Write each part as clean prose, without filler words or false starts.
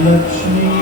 लक्ष्मी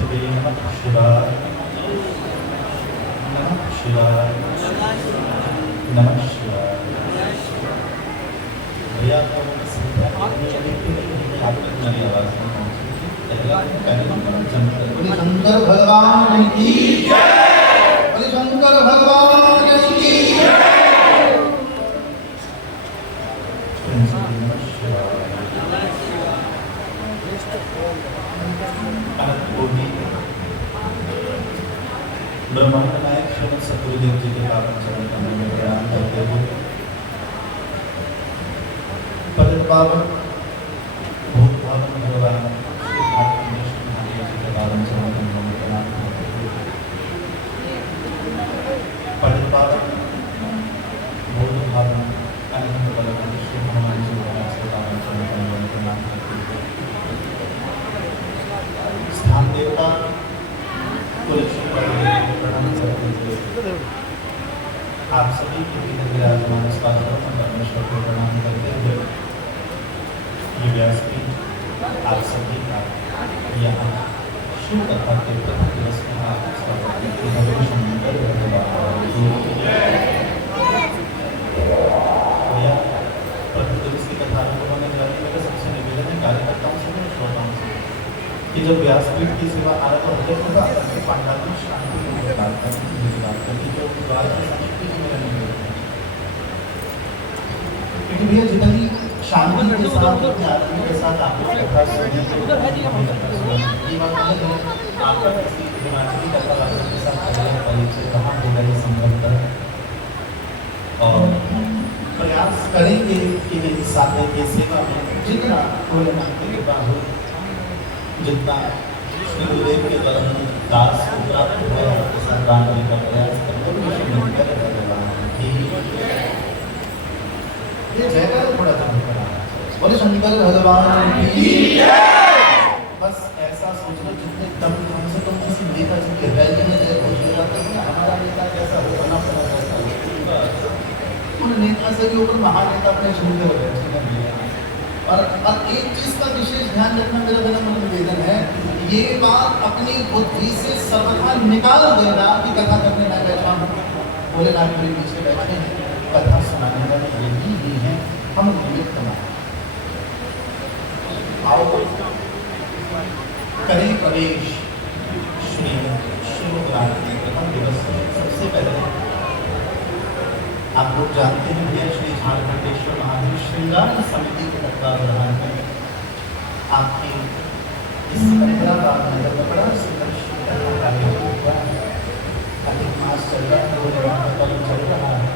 शिवे नमः शिवाय नमः शिवाय नमः शिवाय। भैया आपको मेरी आवाज बोले शंकर भगवान की जय, बोले शंकर भगवान की जय। ब्रह्मांड नायक श्रीमद सतगुरुदेव जी के पावन चरण कमल में प्रणाम करते हुए पतित पावन भूत पावन भगवान श्री महादेव जी के पावन चरण कमल में प्रणाम करते हुए पतित पावन भूत पावन अनंत बलवान श्री हनुमान जी महाराज के पावन चरण कमल में प्रणाम करते हुए स्थान देवता आप सभी के विराजमान परमेश्वर को प्रणाम करते हुए ये व्यासपीठ आप सभी का यहाँ शिव कथा के प्रथम दिवस प्रथम दिवस की कथा आरंभ होने जा रही है। मेरा सबसे निवेदन है कार्यकर्ताओं से और श्रोताओं से कि जब व्यासपीठ की सेवा आरंभ होते होगा अपने पांडालों शांति क्योंकि भैया जितनी शांति के साथ आदमी के साथ आप कथा सुनिए ये बात अलग है। आपका किसी हिमाचली कथा के साथ परिचय वहाँ होगा ये संभवतः और प्रयास करेंगे कि मेरी साधना की सेवा में जितना बोलना कृपा हो जितना श्री गुरुदेव के परम दास को प्राप्त है आपके साथ काम करने का प्रयास ये जयकार थोड़ा सा बोले शंकर भगवान की बस ऐसा सोचना जितने कम से कम किसी नेता जी के रैली में जय घोषणा करते हैं हमारा नेता कैसा हो बना पड़ा कैसा हो उन नेता से भी ऊपर महानेता अपने सुनते हुए और एक चीज का विशेष ध्यान रखना मेरा विनम्र निवेदन है ये बात अपनी बुद्धि से सर्वथा निकाल देना कि कथा करने में बैठा हूँ भोलेनाथ मेरे पीछे बैठे हैं कथा सुनाने वाले यही ही है हम निमित्त बनाए आओ करें प्रवेश श्री शिवपुराण के प्रथम दिवस सबसे पहले आप लोग जानते हैं भैया श्री झारखंडेश्वर महादेव श्रृंगार समिति के तत्वावधान में आपके इस हैदराबाद नगर में बड़ा सुंदर कार्य हुआ अधिक मास चल रहा है चल रहा है।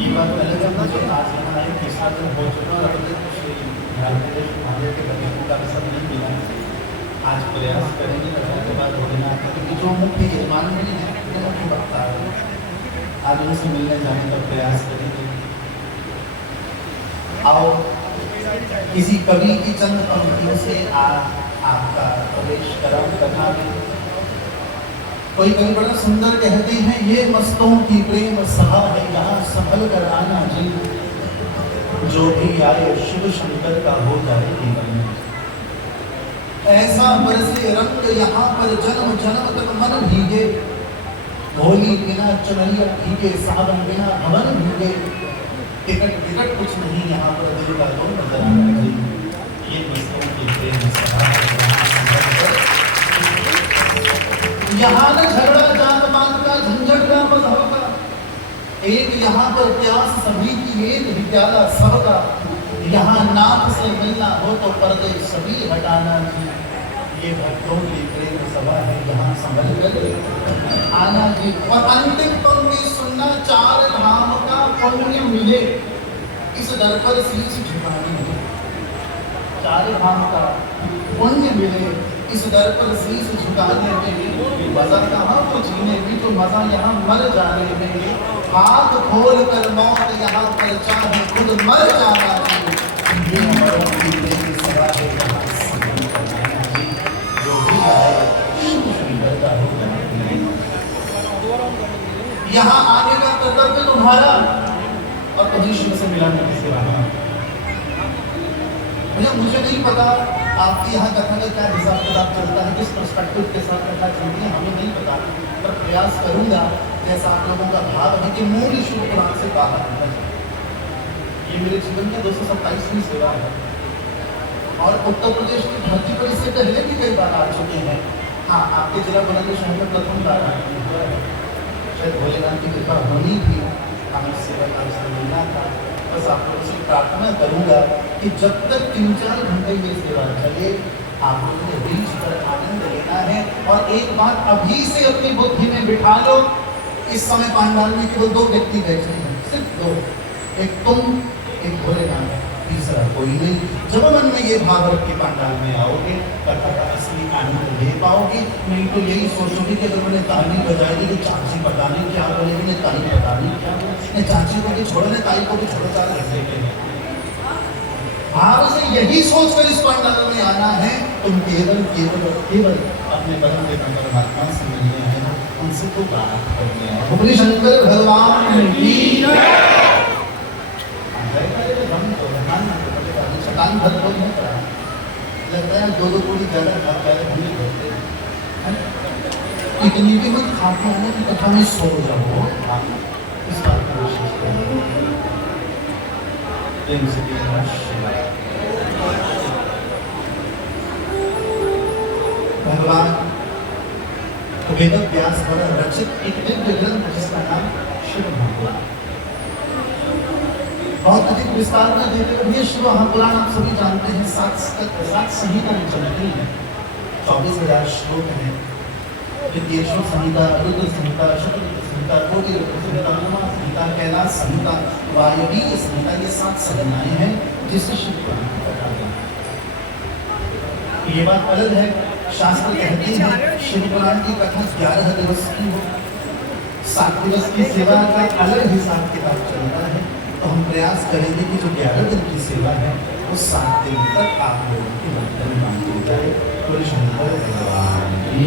ये बात अलग है मुझे आज यहाँ आए तीसरा दिन हो चुका और अब तक श्री झारखंडेश्वर महादेव के बच्चों का सब नहीं मिला। आज प्रयास करेंगे के बाद भोलेनाथ क्योंकि जो मुख्य यजमान नहीं है मुख्य वक्ता है आज उनसे मिलने जाने का प्रयास करेंगे। आओ किसी कवि की चंद पंक्तियों से आज आपका प्रवेश कराऊं कथा में। कोई कवि बड़ा सुंदर कहते हैं ये मस्तों की प्रेम सभा है यहाँ संभल कर आना जी जो भी आए शिव शंकर का हो जाए जीवन में ऐसा बरसे रंग यहाँ पर जन्म जन्म तक मन भीगे होली बिना चुनरिया भीगे सावन बिना भवन भीगे टिकट टिकट कुछ नहीं यहाँ पर दिल का तो नजर आना ये मस्तों की प्रेम सभा यहाँ न झगड़ा जात पात का झंझट का मजहब का एक यहाँ पर प्यास सभी की एक ही प्याला सबका यहाँ नाथ से मिलना हो तो पर्दे सभी हटाना जी ये भक्तों की प्रेम सभा है यहाँ संभल कर आना जी। और अंतिम पंक्ति सुनना चार धाम का पुण्य मिले इस दर पर शीश झुकाने में चार धाम का पुण्य मिले इस दर पर शीश झुकाने में मजा कहाँ तो जीने में तो मजा यहाँ मर जाने में हाथ खोल कर मौत यहाँ पर चाहे खुद मर जाना ये अमरों की प्रेम सभा है यहाँ जो भी आए सुंदरता हो यहाँ आने का कर्तव्य तुम्हारा और तुझे शिव से मिलाने की सेवा भैया मुझे नहीं पता आपके यहाँ कथा का क्या हिसाब किताब चलता है, किस पर्सपेक्टिव के साथ कथा चलती है, हमें नहीं पता, पर प्रयास करूंगा जैसा आप लोगों का भाव है कि मूल शिव पुराण से बाहर होना चाहिए। ये मेरे जीवन की 227वीं सेवा है और उत्तर प्रदेश की धरती पर इससे पहले भी कई बार आ चुके हैं। हाँ, आपके जिला बुलंदशहर में प्रथम बार आए, शायद भोलेनाथ की कृपा होनी थी, हमें सेवा का अवसर मिलना था। बस आप लोगों से प्रार्थना करूंगा कि जब तक 3-4 घंटे ये सेवा चले, आप लोगों ने बीच पर आनंद लेना है। और एक बात अभी से अपनी बुद्धि में बिठा लो, इस समय पांडाल में केवल 2 व्यक्ति बैठे हैं, सिर्फ 2, एक तुम, एक भोलेनाथ, तीसरा कोई नहीं। जब मन में ये भाव रख के पांडाल में आओगे, कथा का असली आनंद ले पाओगे। नहीं तो यही सोचोगे कि अगर मैंने ताली बजाई तो चाची पता नहीं क्या बोलेगी, ने ताली पता नहीं क्या बोले, चाची को भी छोड़ो, ने ताई को भी छोड़ो, 4 घंटे के भाव से यही सोचकर इस पांडाल में आना है। तुम केवल केवल केवल अपने परम पिता परमात्मा से मिलने हैं, उनसे तो प्राप्त करने हैं। भोले शंकर भगवान की शतान भर कोई नहीं करा, लगता है 2-2 पूरी ज़्यादा खा पहले भूल होते हैं। इतनी भी मत खाते हैं कि कथा में सो जाओ, इस बात को कोशिश करो। भगवान वेद व्यास द्वारा रचित एक दिव्य ग्रंथ जिसका नाम शिव महापुराण, बहुत अधिक विस्तार में देते हुए शिव महापुराण आप सभी जानते हैं 7 संहिता में चलती है, 24,000 श्लोक हैं। विद्येश्वर संहिता, रुद्र संहिता, शुक्ल संहिता, कोटि रुद्र संहिता, उमा संहिता, कैलाश संहिता, वायवीय संहिता, ये 7 संहिताएं हैं जिससे शिव पुराण बताते हैं। ये बात अलग है, शास्त्र कहते हैं शिव पुराण की कथा 11 दिवस की हो, 7 दिवस की सेवा का अलग हिसाब किताब चलता है। तो हम प्रयास करेंगे कि जो 11 दिन की सेवा है वो 7 दिन तक आप लोगों की मंत्र में मांगी जाए। पूरे शंकर भगवान की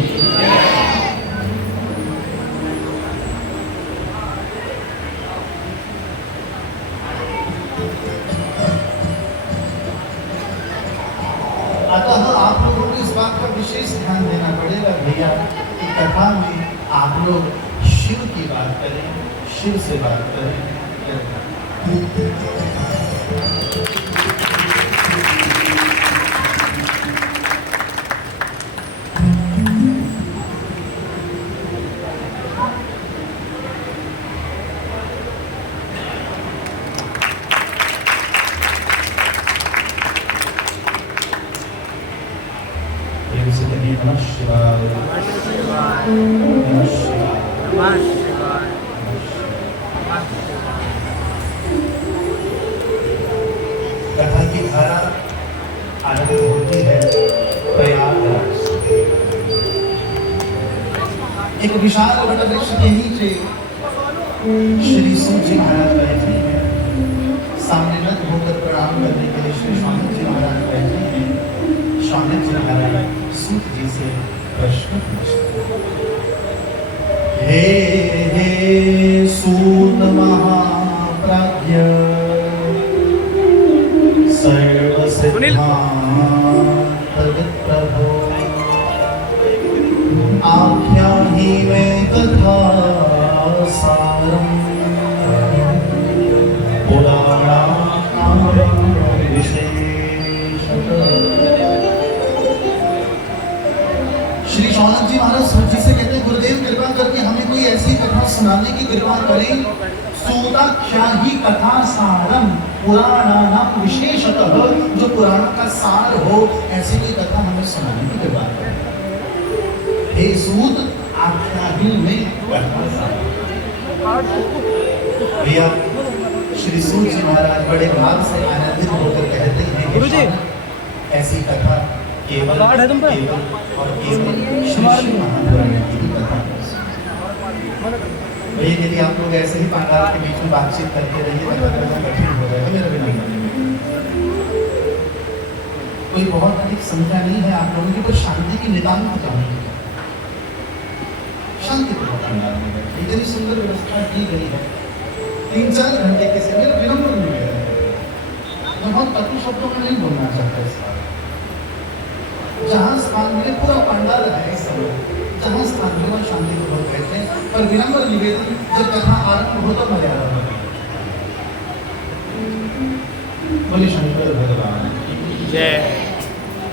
अतः आप लोगों को इस बात का विशेष ध्यान देना पड़ेगा भैया कि कथा में आप लोग शिव की बात करें, शिव से बात करें। नमः शिवाय, नमः शिवाय, नमः शिवाय। कथा की धारा आरंभ होती है प्रयागराज से। एक विशाल वटवृक्ष के नीचे श्री सूत जी महाराज बैठे हैं, सामने नत होकर प्रणाम करने के लिए श्री स्वामी जी महाराज बैठे हैं। स्वामी जी महाराज सूत जी से प्रश्न पूछते हैं, हे सूत महाप्राज्ञ सर्वसिद्धांत प्रभो, आख्याहि मे कथा सारं पुराणानां विशेषतः। श्री शौनक जी महाराज सूत जी से कहते हैं, गुरुदेव कृपा करके हमें कोई ऐसी कथा सुनाने की कृपा करें, सूताख्याहि कथा सारम पुराणानां विशेषतः, जो पुराण का सार हो, ऐसी कोई कथा हमें सुनाने की कृपा करें। हे सूत, आख्याहि में कथा सार। भैया श्री सूत जी महाराज बड़े भाव से आनंदित होकर कहते हैं, ऐसी कथा केवल और केवल श्री महापुराण की कथा। भैया यदि आप लोग ऐसे ही पांडाल के बीच में बातचीत करते रहिए तो कठिन हो जाएगा मेरा विनम्र। कोई बहुत अधिक संख्या नहीं है आप लोगों की, तो शांति की नितांत चाहिए, शांति को पांडाल में इतनी सुंदर व्यवस्था की गई है। 3-4 घंटे के से मेरा विनम्र नहीं है, मैं बहुत कटु शब्दों में नहीं बोलना चाहता इस बार। जहां स्थान मिले पूरा पंडाल है इस समय, जहां स्थान मिले वहां शांति पूर्वक बैठे हैं। पर विनम्र निवेदन, जब कथा आरंभ हो तो मर्यादा बने। बोले शंकर भगवान जय।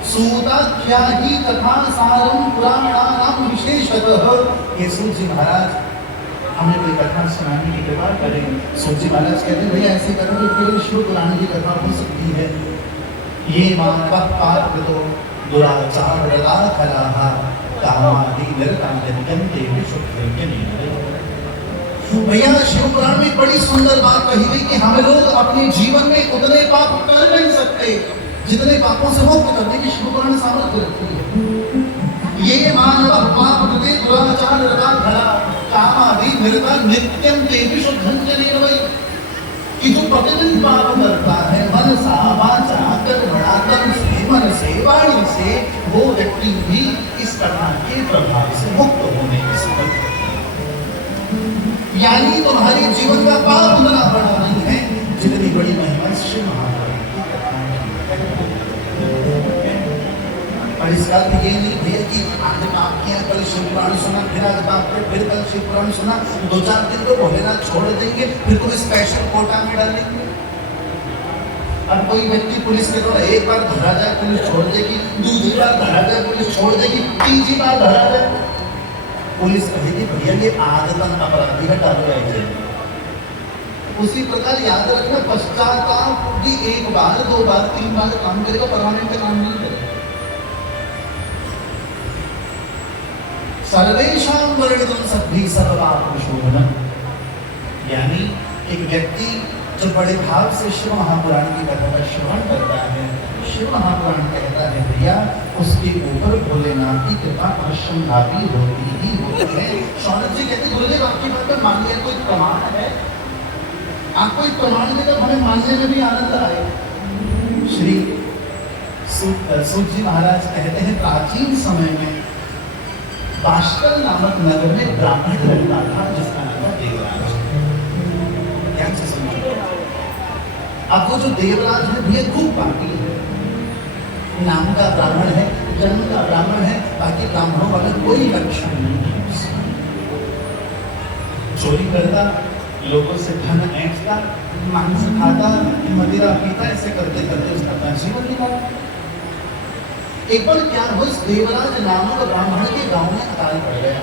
सूताख्या ही कथा सारम पुराणानाम विशेषतः। ये सूत जी महाराज हमें कोई कथा सुनाने की कृपा करें। सूत जी महाराज कहते हैं भैया ऐसे करो तो केवल शिव पुराण की कथा हो सकती है। ये मानव पाप तो दुराचार रला खलाहा कामादि निरतांजनते विशुद्धंजनी। भैया शिव पुराण में बड़ी सुंदर बात कही गई कि हम लोग अपने जीवन में उतने पाप कर नहीं सकते जितने पापों से मुक्त करने की शिव पुराण सामर्थ्य रखती है। ये मानव पाप कृते दुराचार रला खला कामादि निरता नित्यं ते विशुद्धंजनी। कि जो प्रतिदिन पाप करता है मनसा वाचा कर्मणा तन से मन से वाणी से, वो व्यक्ति भी इस कथा के प्रभाव से मुक्त होने की समर्थ है। यानी तुम्हारे जीवन का पाप उतना बड़ा नहीं है जितनी बड़ी महिमा शिव महापुराण की कथा है। और इसका ये नहीं है कि आज पाप किया कल शिव पुराण सुना, फिर आज पाप किया फिर कल शिव पुराण सुना, 2-4 दिन तो भोलेनाथ छोड़ देंगे, फिर तुम स्पेशल कोटा में डालेंगे। अब कोई व्यक्ति पुलिस के द्वारा एक बार धरा जाए पुलिस छोड़ देगी, दूसरी बार धरा जाए पुलिस छोड़ देगी, तीसरी बार धरा जाए पुलिस कहेगी भैया ये आदतन अपराधी है, डालो जाए। उसी प्रकार याद रखना, पश्चाताप भी 1 बार 2 बार 3 बार काम करेगा, परमानेंट काम नहीं करेगा। सर्वेषां वर्णितं सद्भिः सर्वपापविशोधनम्। यानी एक व्यक्ति जो बड़े भाव से शिव महापुराण की कथा का श्रवण करता है, शिव महापुराण कहता है भैया उसके ऊपर भोलेनाथ की कृपा अवश्यंभावी होती ही होती है। शौनक जी कहते गुरुदेव आपकी बात पर मान लिया, कोई प्रमाण है? आप कोई प्रमाण दे तो हमें मानने में भी आनंद आए। श्री सूत जी महाराज कहते हैं प्राचीन समय में बाष्कल नामक नगर में ब्राह्मण रहता था जिसका नाम था देवराज। ध्यान से सुनिए, अब वो जो देवराज है भैया खूब पापी है, नाम का ब्राह्मण है, जन्म का ब्राह्मण है, बाकी ब्राह्मणों वाले कोई लक्षण नहीं है। चोरी करता, लोगों से धन ऐंठता, मांस खाता, मदिरा पीता, ऐसे करते करते उसका अपना जीवन निकाला। एक बार क्या हुआ, इस देवराज नामक ब्राह्मण के गांव में अकाल पड़ गया।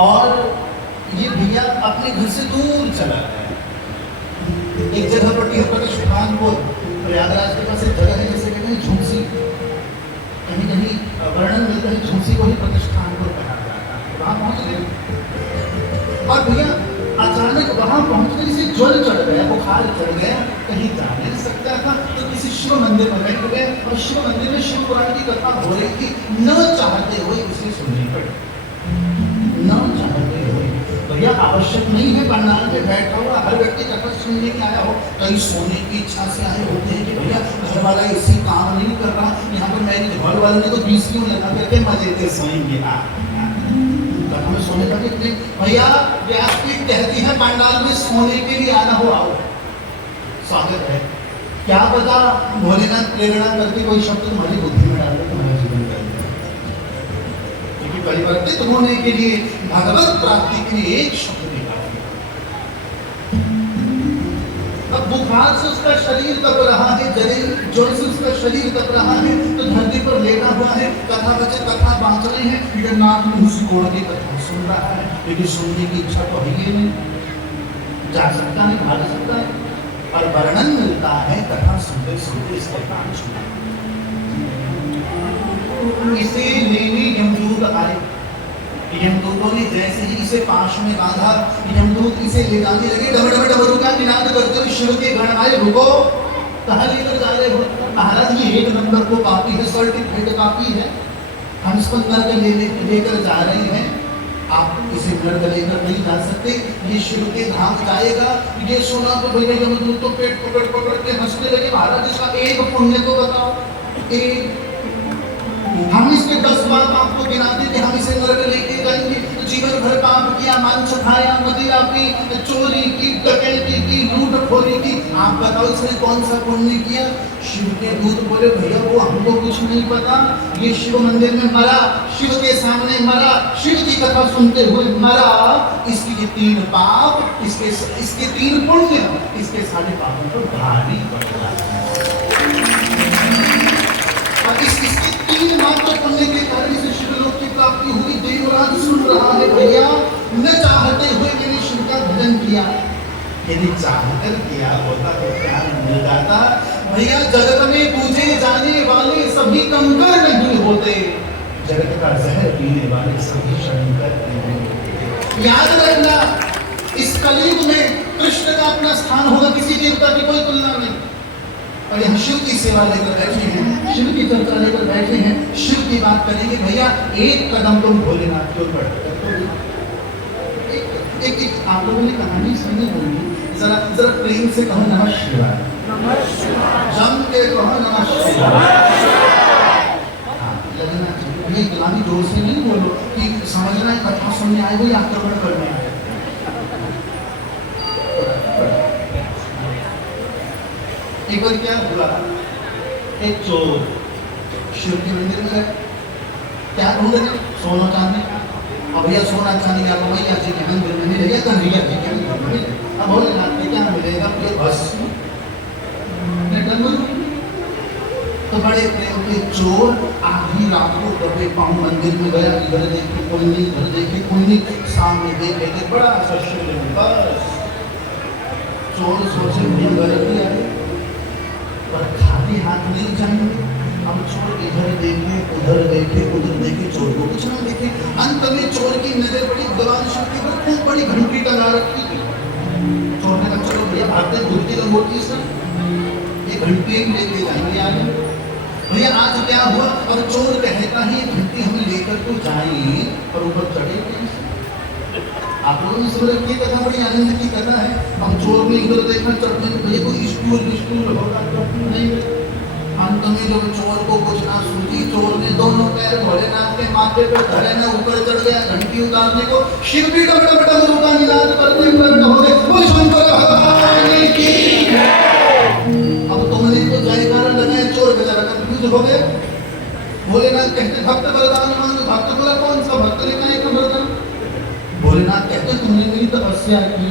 और ये भैया अपने घर से दूर चला गया। एक जगह पर प्रतिष्ठानपुर, प्रयागराज के पास एक जगह है जैसे कहते हैं झूंसी, कहीं कहीं वर्णन मिलता है झूंसी को ही प्रतिष्ठानपुर कहा जाता है। वहां पहुंच गए और भैया अचानक वहां पहुंचकर इसे ज्वर चढ़ गया, बुखार चढ़ गया, कहीं जा नहीं सकता था, तो किसी शिव मंदिर पर बैठ गए और शिव मंदिर में शिव पुराण की कथा हो रही थी। न चाहते हुए उसे सुननी पड़ी, न चाहते हुए। भैया आवश्यक नहीं है पंडाल में बैठा हुआ हर व्यक्ति कथा सुनने के आया हो, कहीं सोने की इच्छा से आए होते हैं कि भैया घर वाला इसी काम नहीं कर रहा, यहाँ पर मैरिज हॉल वाले ने तो 20 क्यों लगा करके मजे से सोएंगे। हमें सोने का भी भैया व्यासपीठ कहती है पंडाल में सोने के लिए आना हो, आओ स्वागत है। क्या पता भोलेनाथ प्रेरणा करके कोई शब्द तुम्हारी बुद्धि में डाल दे, तुम्हारा जीवन कर दे, क्योंकि परिवर्तित होने के लिए भगवत प्राप्ति के लिए एक शब्द भी काफी। अब बुखार से उसका शरीर तप रहा है, ज्वर से उसका शरीर तप रहा है, तो धरती पर लेटा हुआ है, कथा बचे कथा बांट रहे हैं, फिर नाक में घुसकोड़ के कथा सुन रहा है, लेकिन सुनने की इच्छा तो है ही नहीं, जा सकता है, भाग सकता है। और वर्णन मिलता है कथा सुनते सुनते इसके कान छूटे। इसे लेने यमदूत आए, यमदूतों ने जैसे ही इसे पाश में बांधा, यमदूत इसे ले जाने लगे, डबडबडबडू का निनाद करते हुए शिव के गण आए, रुको कहाँ लेकर जा रहे हो? महाराज ये 1 नंबर को पापी है, सर्टिफिकेट पापी है, हम इसको नर्क लेकर जा रहे हैं, आप इसे नर्क लेकर नहीं जा सकते, ये शिव के धाम जाएगा। ये सुना तो भैया यमदूत तो पेट पकड़ पकड़ के हंसने लगे, महाराज इसका एक पुण्य तो बताओ, एक हम इसके 10 बार आपको गिनाते थे, हम इसे नरक लेके जाएंगे। तो जीवन भर पाप किया, मांस खाया, मदिरा पी, चोरी की, डकैती की, लूटखोरी की, आप बताओ इसने कौन सा पुण्य किया? शिव के दूत बोले भैया वो हमको कुछ नहीं पता, ये शिव मंदिर में मरा, शिव के सामने मरा, शिव की कथा सुनते हुए मरा, इसकी ये 3 पाप, इसके 3 पुण्य, इसके सारे पापों पर भारी पड़ रहा है। और इसके 3 मात्र पुण्य के कारण इसे शिवलोक की प्राप्ति हुई। देवराज सुन रहा है भैया, न चाहते हुए मैंने शिव का भजन किया, यदि चाहकर किया होता तो क्या मिल जाता? भैया जगत में पूजे जाने वाले सभी कंकर नहीं होते, जगत का जहर पीने वाले सभी शंकर नहीं होते। याद रखना, इस कलयुग में कृष्ण का अपना स्थान होगा, किसी देवता की कोई तुलना नहीं। और हम शिव की सेवा लेकर बैठे हैं, शिव की चर्चा लेकर बैठे हैं, शिव की बात करेंगे भैया, एक कदम तुम भोलेनाथ की ओर बढ़। एक आप लोगों ने कहानी सुनी होगी, जरा प्रेम से कहो नमः शिवाय, जम के कहो नमः शिवाय। हाँ, लगना चाहिए भैया, इतना भी जोर से नहीं बोलो कि समझना है कथा सुनने आए हुए आक्रमण करने आए। एक बार क्या हुआ, एक चोर शिव के मंदिर में गए, क्या ढूंढ रहे? सोना चांदी। अब भैया सोना चांदी आपको मैया जी के मंदिर में मिलेगा, कन्हैया जी के मंदिर में मिलेगा। अब भोलेनाथ में क्या मिलेगा? ये भस्म। तो बड़े प्रेम के चोर आधी रात को कभी पाँव मंदिर में गया, इधर देखे कोई नहीं, इधर देखे कोई नहीं, सामने देखे कि बड़ा सा शिवलिंग, बस चोर सोचे भूल गए पर खाली हाथ नहीं जाएंगे। अब चोर इधर देखे उधर देखे, उधर देखे, चोर को कुछ ना देखे। अंत में चोर की नजर पड़ी भगवान शिव के ऊपर, खूब बड़ी घंटी टंगा रखी थी। चोर ने कहा चलो भैया भागते घुरती रंगोटी से ये घंटी लेके जाएंगे आगे। भैया आज क्या हुआ? और चोर कहता है ये घंटी हम लेकर तो जाएं, पर ऊपर चढ़े कैसे? आप लोगों ने सुना ये कथा, बड़ी आनंद की कथा है। हम चोर ने इधर देखा चढ़ने में, भैया कोई स्टूल होगा नहीं। अंत में जब चोर को कुछ ना सूझी, चोर ने दोनों पैर भोलेनाथ के माथे पर धरे, न ऊपर चढ़ गया घंटी उतारने को। शिव भी डम का निनाद करते प्रकट हो गए, बोल शंकर भगवान की जय। अब तुमने तो जयकारा लगाया, चोर बेचारा कंफ्यूज हो गया। भोलेनाथ कहते भक्त वरदान मांगो। भक्त बोला कौन सा भक्त ने कहा एक वरदान? भोलेनाथ कहते तुमने मेरी तपस्या की।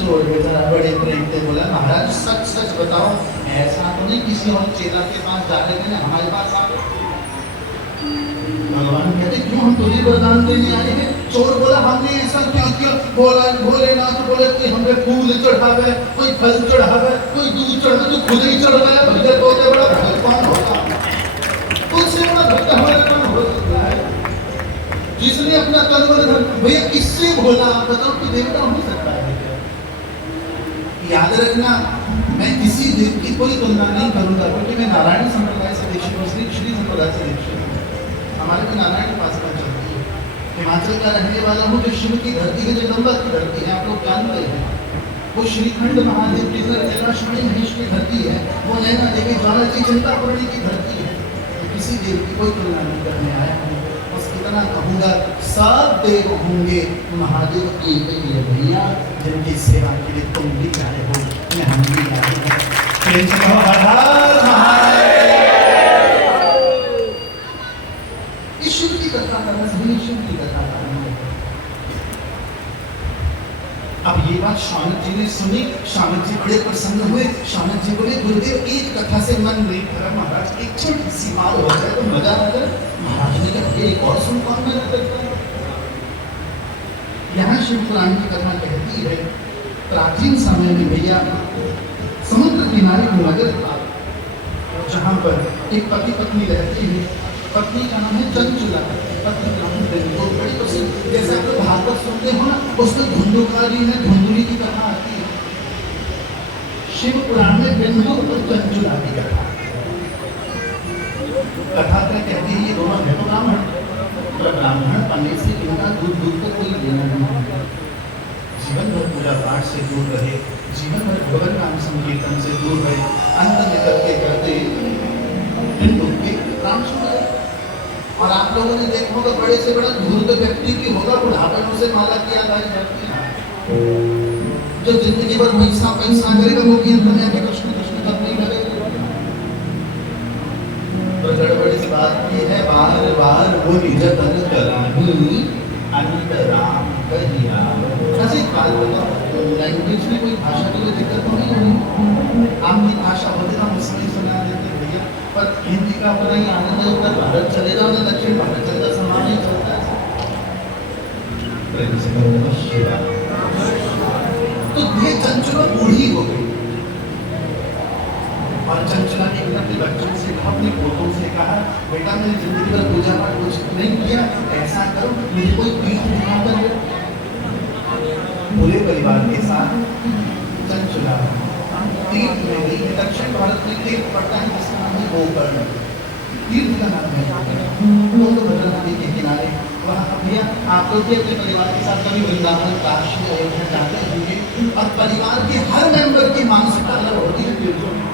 चोर बेचारा बड़े प्रेम से बोला महाराज सच सच बताओ, ऐसा तो नहीं किसी और चेला के पास जा रहे हैं, हमारे पास आ गए? भगवान कहते क्यों, हम तुझे वरदान देने आए हैं। चोर बोला हमने ऐसा क्या किया? भोलेनाथ बोले कोई हमें फूल चढ़ावे, कोई फल चढ़ावे, कोई दूध चढ़ावे, तो खुद ही चढ़ गया। भैया बोलते बड़ा भक्त कौन होगा? उससे बड़ा भक्त हमारे कौन हो सकता है जिसने अपना तन मन धन, भैया किससे भोला? आप बताओ कि देवता हो सकता है? याद रखना, मैं किसी देव की कोई तुलना नहीं करूंगा, क्योंकि मैं नारायण संप्रदाय से दीक्षित हूँ, श्री संप्रदाय से दीक्षित हूँ। हमारे को नारायण उपासना चलती है। हिमाचल का रहने वाला हूँ, जो शिव की धरती है, जगदम्बा की धरती है, आप लोग जानते हैं। वो श्रीखंड महादेव की कैलाशमणि महेश की धरती है, वो नैना देवी ज्वाला जी चिंतापूर्णी की धरती है। तो किसी देव की कोई तुलना नहीं करने आया हूँ। बस इतना कहूँगा, सब देव होंगे, महादेव एक ही है भैया, जिनकी सेवा के लिए तुम भी आए हो, मैं हम भी आए हैं। प्रेम से कहो हर हर महादेव। ईश्वर की कथा करना सभी ईश्वर की कथा करना। अब ये बात शानक जी ने सुनी, शानक जी बड़े प्रसन्न हुए। शानक जी बोले गुरुदेव एक कथा से मन नहीं भरा महाराज, एक छोटी सी बात हो जाए तो मजा आ जाए। महाराज ने कहा एक और सुन कौन मेरा करता है। यहाँ शिव पुराण की कथा कहती है, प्राचीन समय में भैया समुद्र किनारे नगर था, जहाँ पर एक पति पत्नी रहती है। पत्नी का नाम है चंचुला, पत्नी का नाम है बेंगो। बड़ी प्रसिद्ध, जैसे आप लोग भागवत सुनते हो ना, उसमें धुंधुकारी में धुंधुली की कथा आती है। शिव पुराण में बेंगो और चंचुला की कथा। कथा क्या कहती है, ये दोनों है तो ब्राह्मण, ब्राह्मण पन्ने से इनका दूध तक कोई लेना नहीं, जीवन भर पूजा पाठ से दूर रहे, जीवन भर भगवान नाम संकीर्तन से दूर रहे। अंत में करते करते प्राण छोड़ गए। और आप आप लोगों ने देखा होगा बड़े से बड़ा धूर्त व्यक्ति भी होगा, बुढ़ापे में उसे माला की याद आ जाती है। जो जिंदगी भर पैसा पैसा करेगा वो भी अंत में आके कृष्ण कृष्ण करने ही लगेगा। तो गड़बड़ इस बात की है, बार बार वो निज तन करानी अंतराम कहिया। ऐसे एक बात बताओ, लैंग्वेज में कोई भाषा की कोई दिक्कत तो नहीं होगी? आपकी भाषा होती ना मुझसे सुना देते भैया, पर हिंदी का अपना ही आनंद है। उत्तर भारत चलेगा ना दक्षिण भारत चलेगा, समान ही चलता है। तो ये चंचला बूढ़ी हो गई और चंचला ने अपने बच्चों से कहा, अपने पोतों से कहा, बेटा मैंने जिंदगी भर पूजा पाठ कुछ नहीं किया, ऐसा करो मुझे कोई तीर्थ दिखा कर दो। पूरे परिवार के साथ चंचला तीर्थ में गई। दक्षिण भारत में तीर्थ पड़ता है जिसका नाम है गोकर्ण। तीर्थ का नाम है वो तो भद्रा नदी के किनारे। वहाँ भैया आप लोग भी अपने परिवार के साथ कभी वृंदावन काशी अयोध्या जाते होंगे और परिवार के हर मेंबर की मानसिकता अलग होती है तीर्थों में।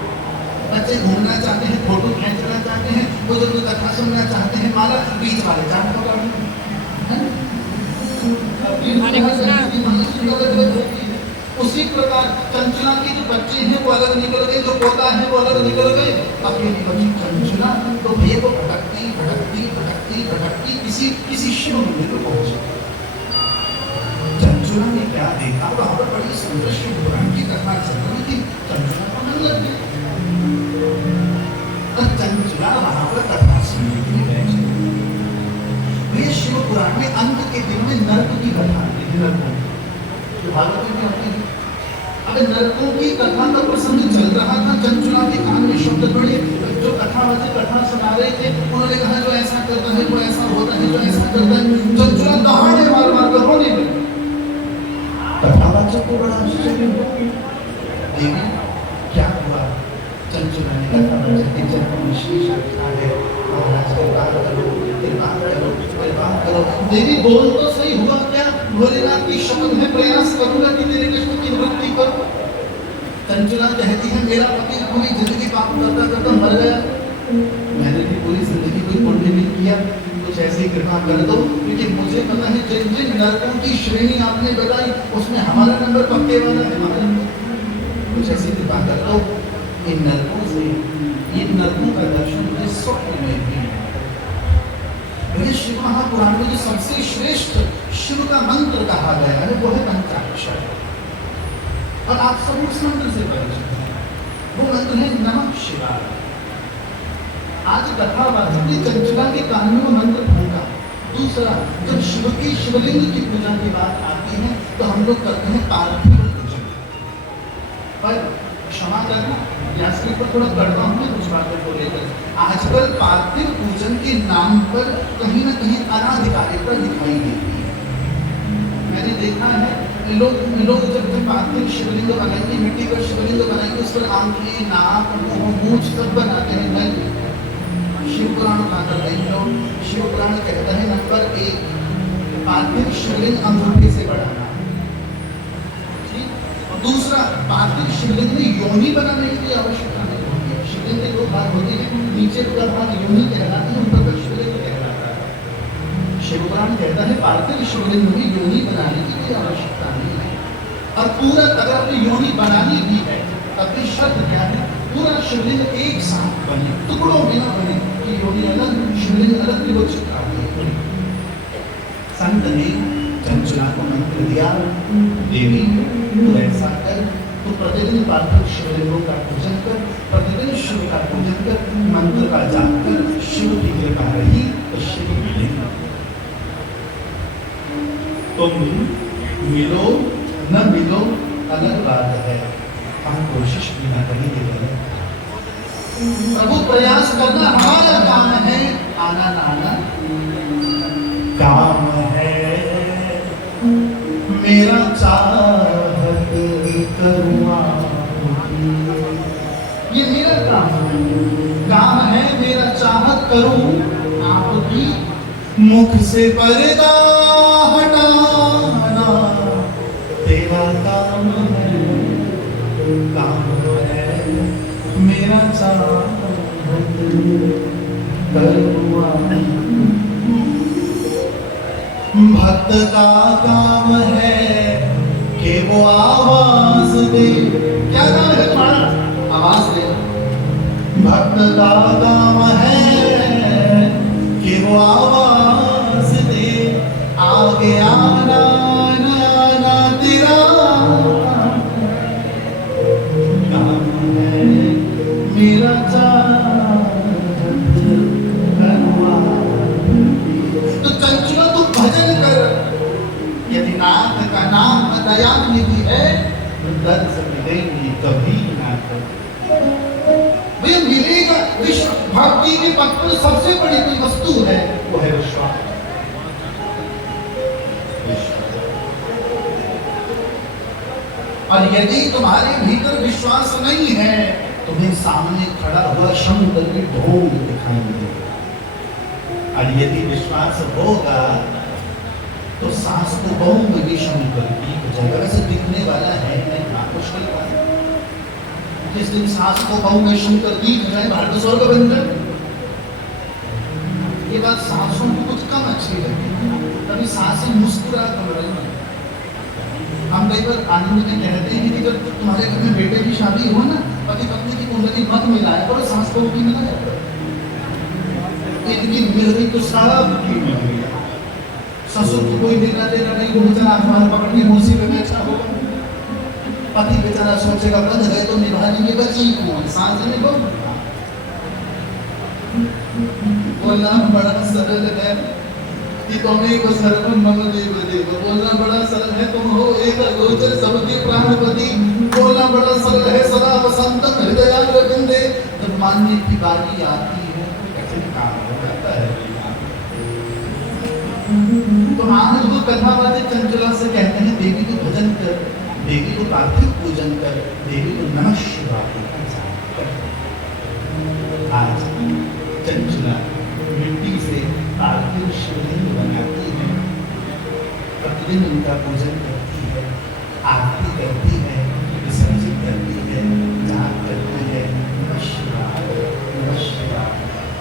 बच्चे घूमना चाहते हैं, फोटो खींचना चाहते हैं, बुजुर्ग कथा सुनना चाहते हैं, माला बीच वाले चाहते उसी प्रकार चंचला के जो बच्चे हैं वो अलग निकल गए, जो पोता है वो अलग निकल गए। अकेली बची चंचला तो भैया को भटकती भटकती भटकती भटकती किसी शिव मंदिर को पहुंची। चंचला ने क्या देखा, वहां पर बड़ी सुंदर शिव पुराण की कथा चल रही थी। चंचला को मन लग गया। चंचला वहां पर कथा सुनने के लिए बैठी। ये शिव पुराण में अंत के दिन में नरक की कथा है। नरकों भागवत में आती है। अब नरकों की कथा का प्रसंग चल रहा था। चंचला के कान में शब्द पड़े। जो कथा सुना रहे थे उन्होंने कहा जो ऐसा करता है वो ऐसा होता है, जो ऐसा करता है। चंचला दहाड़े मार मार कर रोने लगी। कथावाचक को बड़ा आश्चर्य हुआ, क्या हुआ? चंचला ने कथावाचक के चरणों में शीश रखा है, महाराज कृपा करो, कृपा करो, कृपा करो। देवी बोल तो सही, हुआ क्या? भोलेनाथ की शपथ में प्रयास करूंगा कि तेरे कृष्ण की निवृत्ति करो। चंचला कहती है मेरा पति पूरी जिंदगी पाप करता करता मर गया, मैंने भी पूरी जिंदगी कोई पुण्य नहीं किया, कुछ ऐसी कृपा कर दो। क्योंकि मुझे पता है जिन जिन नरकों की श्रेणी आपने बताई उसमें हमारा नंबर पक्के वाला है। कुछ ऐसी कृपा कर दो। इन नरकों का दर्शन मुझे स्वप्न में भी। शिव महापुराण में जो सबसे श्रेष्ठ शिव का मंत्र कहा गया है वो है पंचाक्षर, और आप सब उस मंत्र से परिचित हैं। वो मंत्र है नमः शिवाय। आज कथावाचक ने चंचला के कान में वो मंत्र फूंका। दूसरा, जब शिव की शिवलिंग की पूजा की बात आती है तो हम लोग करते हैं पार्थिव पूजन। पर क्षमा करना, व्यासपीठ पर थोड़ा कड़वा हूँ कुछ बातों को लेकर। आजकल पार्थिव पूजन के नाम पर कहीं ना कहीं अनाधिकारिकता दिखाई देती है। मैंने देखा है लोग जब पार्थिव शिवलिंग बनाएंगे, मिट्टी का शिवलिंग बनाएंगे, उस पर आंखें, नाक, मुंह, मूंछ सब बनाते हैं। नहीं, शिव पुराण उठाकर देख लो। शिव पुराण कहता है नंबर 1, पार्थिव शिवलिंग अंगूठे से बढ़ाना। दूसरा, पार्थिव शिवलिंग में योनि बनाने की आवश्यकता नहीं होती है। शिवलिंग के दो भाग होते हैं, नीचे का भाग योनि कहलाता है, ऊपर का शिवलिंग कहलाता है। शिवपुराण कहता है पार्थिव शिवलिंग में योनि बनाने की कोई आवश्यकता नहीं है। और पूरा अगर आपने योनि बनानी भी है तब भी शर्त क्या है? पूरा शिवलिंग एक साथ बने, टुकड़ों में ना बने कि योनि अलग शिवलिंग अलग भी वो चिपका दिए। संत ने चंचला को मंत्र दिया, देवी तू ऐसा कर, तू प्रतिदिन पार्थिव शिवलिंगों का पूजन कर, प्रतिदिन शिव का पूजन कर, मंत्र का जाप कर, शिव की कृपा रही तो शिव मिलेगा। तुम मिलो न मिलो अलग बात है, हम कोशिश भी ना करेंगे। प्रभु प्रयास करना हमारा काम है, आना नाना काम है। मेरा चाहत करूँ, ये मेरा काम है मेरा चाहत करूँ आपकी। मुख से पर्दा हटाना तेरा काम है मेरा चाहत करूँ। भक्त का काम है कि वो आवाज दे। क्या काम है तुम्हारा? आवाज दे। भक्त का काम है कि वो आवाज दे, आगे आना ना तेरा काम है, मेरा तो चंचला तू भजन कर। यदि नाथ का नाम दयानिधि है तो दर्द मिलेंगे कभी नाथ। वे मिलेगा। विश्व भक्ति के पथ पर सबसे बड़ी कोई वस्तु है वो है विश्वास। और यदि तुम्हारे भीतर विश्वास नहीं है, तुम्हें सामने खड़ा हुआ शंकर की ढोल दिखाई देगा। और यदि विश्वास होगा तो सांस को बहु भी शंकर की जगह से दिखने वाला है नहीं, मुश्किल बात। जिस दिन सांस को बहु में शंकर दिख जाए, भारत स्वर्ग बन जाए। ये बात सांसों को कुछ कम अच्छी लगी, तभी सांसें मुस्कुरा कर रही। हम कई बार आनंद में कहते हैं कि जब तुम्हारे घर में बेटे की शादी हो ना, पति पत्नी की कुंडली मत मिलाए और सांस को भी मिलाया। इतनी मिल गई तो सारा की मिल गया। ससुर को कोई देना देना नहीं, वो बेचारा आसमान पकड़ने मौसी पे बैठा होगा। पति बेचारा सोचेगा बंध गए तो निभाने में बची कौन, सांस में बहुत। बोलना बड़ा सरल है कि तुम्हें को सर्वम मम देव देव। बोलना बड़ा सरल है, तुम हो एक गोचर सबके प्राणपति। बोलना बड़ा सरल है, सदा वसंत हृदयाल रविंदे। जब मानने की बारी आती है कैसे काम हो जाता है। तो आनंद को कथा बातें चंचला से कहते हैं, देवी को भजन कर, देवी को पार्थिव पूजन कर, देवी को नमः शिवाय कर। आज चंचला मिट्टी से पार्थिव शिवलिंग बनाती है, प्रतिदिन उनका पूजन करती है, आरती करती है, विसर्जित करती है, जाप करती है, नमः शिवाय नमः शिवाय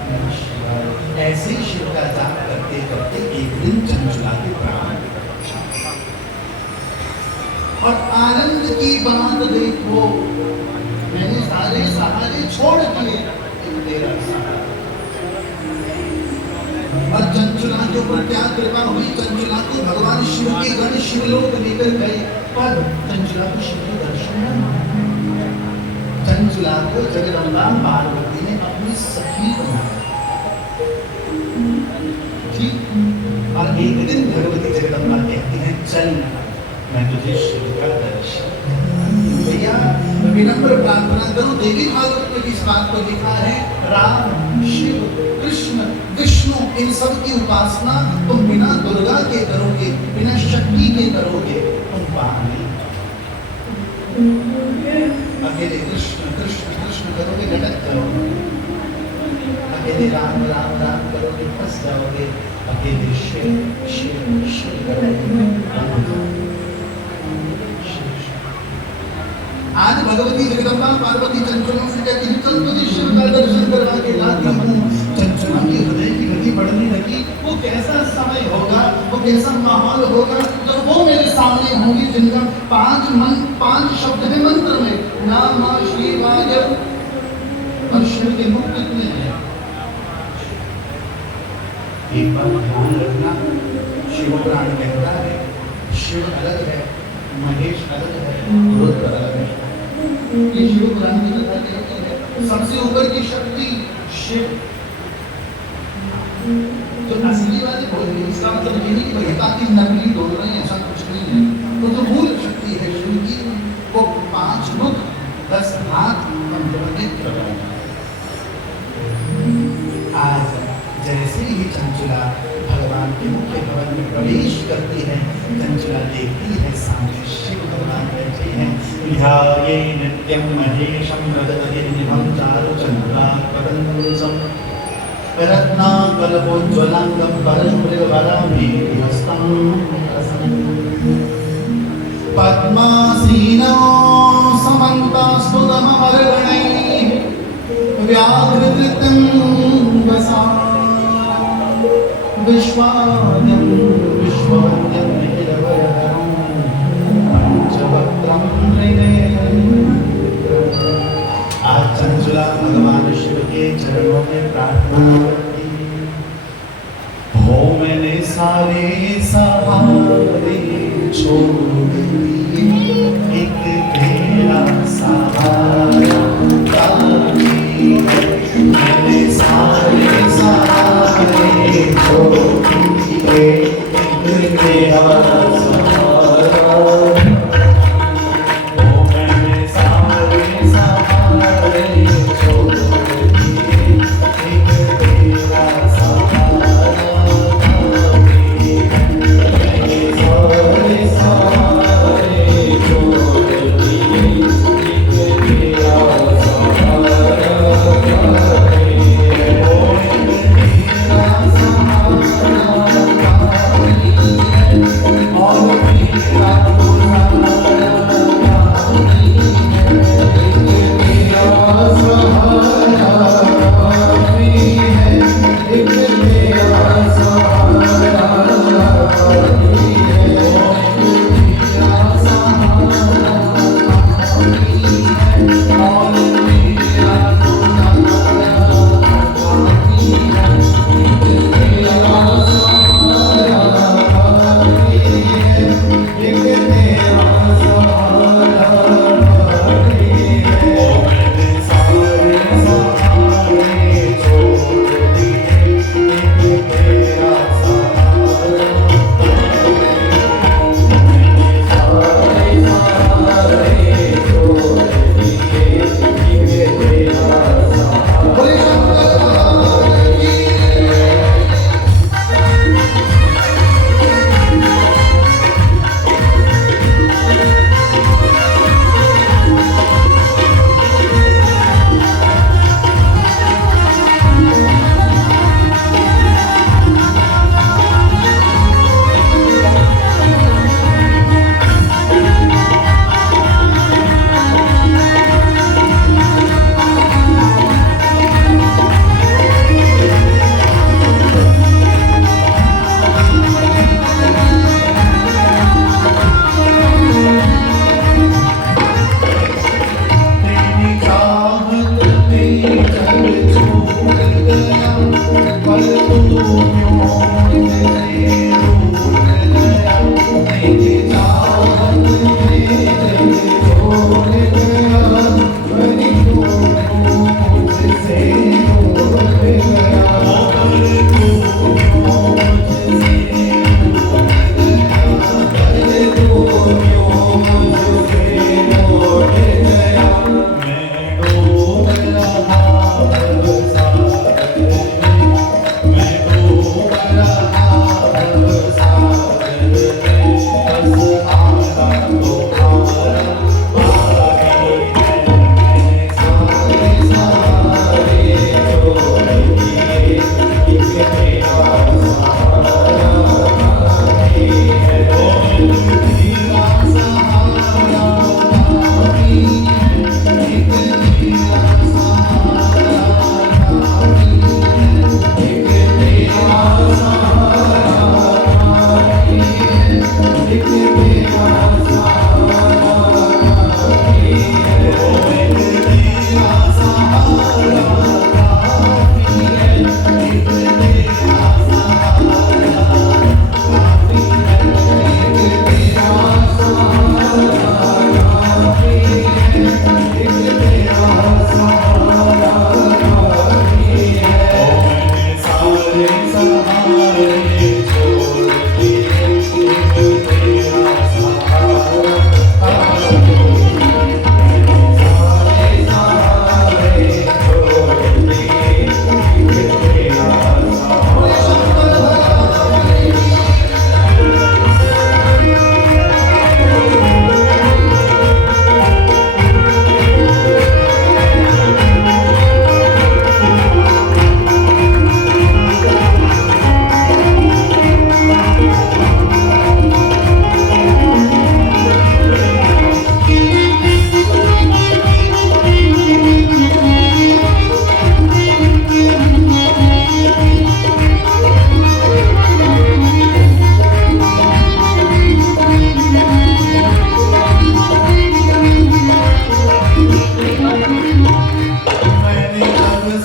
नमः शिवाय। ऐसे ही शिव का जाप करते करते एक दिन चंचला के प्राण। और आनंद की बात देखो, मैंने सारे सहारे छोड़ दिए, तेरा सहारा। और चंचला के ऊपर क्या कृपा हुई, चंचला को भगवान शिव के गण शिवलोक लेकर गए, पर चंचला को शिव के दर्शन। चंचला को जगदम्बा पार्वती ने अपनी सखी बनाया। ठीक। और एक दिन भगवती जगदम्बा कहती हैं, चल मैं तुझे शिव का दर्शन। भैया विनम्र प्रार्थना करो, देवी भागवत में इस बात को लिखा है, राम शिव कृष्ण विष्णु इन सब की उपासना तुम बिना दुर्गा के करोगे, बिना शक्ति के करोगे, तुम पाओगे। अकेले कृष्ण कृष्ण कृष्ण करोगे घटक जाओगे, अकेले राम राम राम करोगे फंस जाओगे, अकेले शिव शिव शिव करोगे। आज भगवती जगदम्बा पार्वती चंचला से कहती है, चल तुझे शिव का दर्शन करवा के लाती हूँ। चंचला की हृदय की गति बढ़ने लगी। वो कैसा समय होगा, वो कैसा माहौल होगा जब वो मेरे सामने होंगी, जिनका पांच शब्द है मंत्र में, नाम शिवाय। और शिव के मुख कितने हैं? एक बार ध्यान रखना, शिव पुराण कहता है शिव अलग है, महेश अलग है, रुद्र अलग है। ये शिव पुराण की कथा कहती है सबसे ऊपर की शक्ति शिव। तो असली वाली बोली, इसका मतलब ये नहीं कि भगता की नकली बोल रहे हैं, ऐसा कुछ नहीं है। तो जो मूल शक्ति है शिव की, वो 5 मुख 10 हाथ 15 नेत्र। आज जैसे ही चंचला भगवान के मुख्य भवन में प्रवेश करती है, चंचला देखती है सामने शिव भगवान बैठे हैं। ध्याये नित्यं महेशं रजतनिभं चारुचन्द्रार्करञ्जं रत्नाकल्पोज्ज्वलाङ्गं परशुभ्रवराभीहस्तं पद्मासीनो समन्तास्तुतममर्गणैः व्याघ्रकृतं वसा विश्वाद्यं विश्व शिववन्द्यं नीलवरधरं पंचवक्त्रं त्रिनेत्रं। आज चंचला भगवान शिव के चरणों में प्रार्थना करती हो, मैंने सारे सहारे छोड़ दिए, एक तेरा सहारा काफी है। मैंने सारे सहारे छोड़ दिए, एक तेरा सहारा। ओ मैंने सारे सहारे छोड़ दिए, एक तेरा सहारा काफी है। मैंने सारे सहारे छोड़ दिए, एक तेरा सहारा काफी है। ओ एक तेरा सहारा काफी है।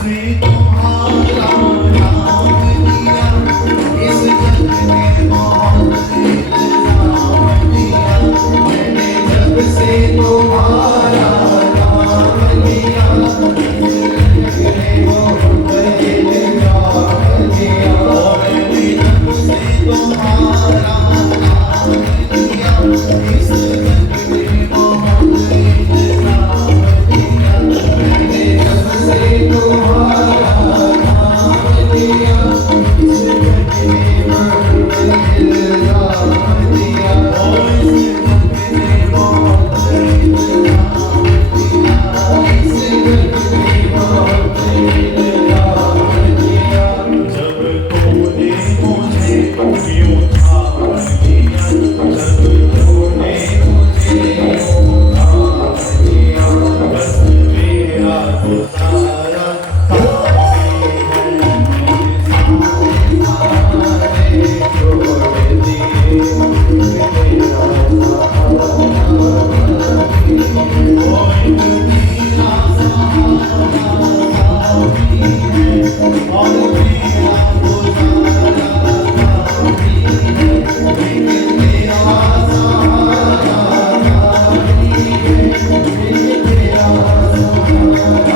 से तुम्हारा नाम लिया, इस जग में बहुत इल्ज़ाम दिया। मैंने जब से तुम्हारा नाम लिया, इस जग में बहुत इल्ज़ाम दिया। मैंने जब से तुम्हारा नाम लिया, इस जग में बहुत इल्ज़ाम दिया। मैंने जब से तुम्हारा नाम लिया, इस जग में बहुत इल्ज़ाम दिया। इस जग में बहुत इल्ज़ाम दिया, इस जग में बहुत इल्ज़ाम दिया। जब तूने मुझे यूं थाम लिया, जब तूने मुझे यूं थाम लिया, बस मेरा गुजारा काफ़ी है। सहारे छोड़ दिए, मेरा सहारा काफ़ी है। कोई मेरा सहारा काफ़ी है, और मेरा गुजारा काफ़ी है। लेकिन मेरा सहारा काफ़ी है, लेकिन मेरा सहारा काफ़ी है। कोई मेरा सहारा काफ़ी है, और मेरा गुजारा काफ़ी है। लेकिन मेरा सहारा काफ़ी है, लेकिन मेरा सहारा काफ़ी है।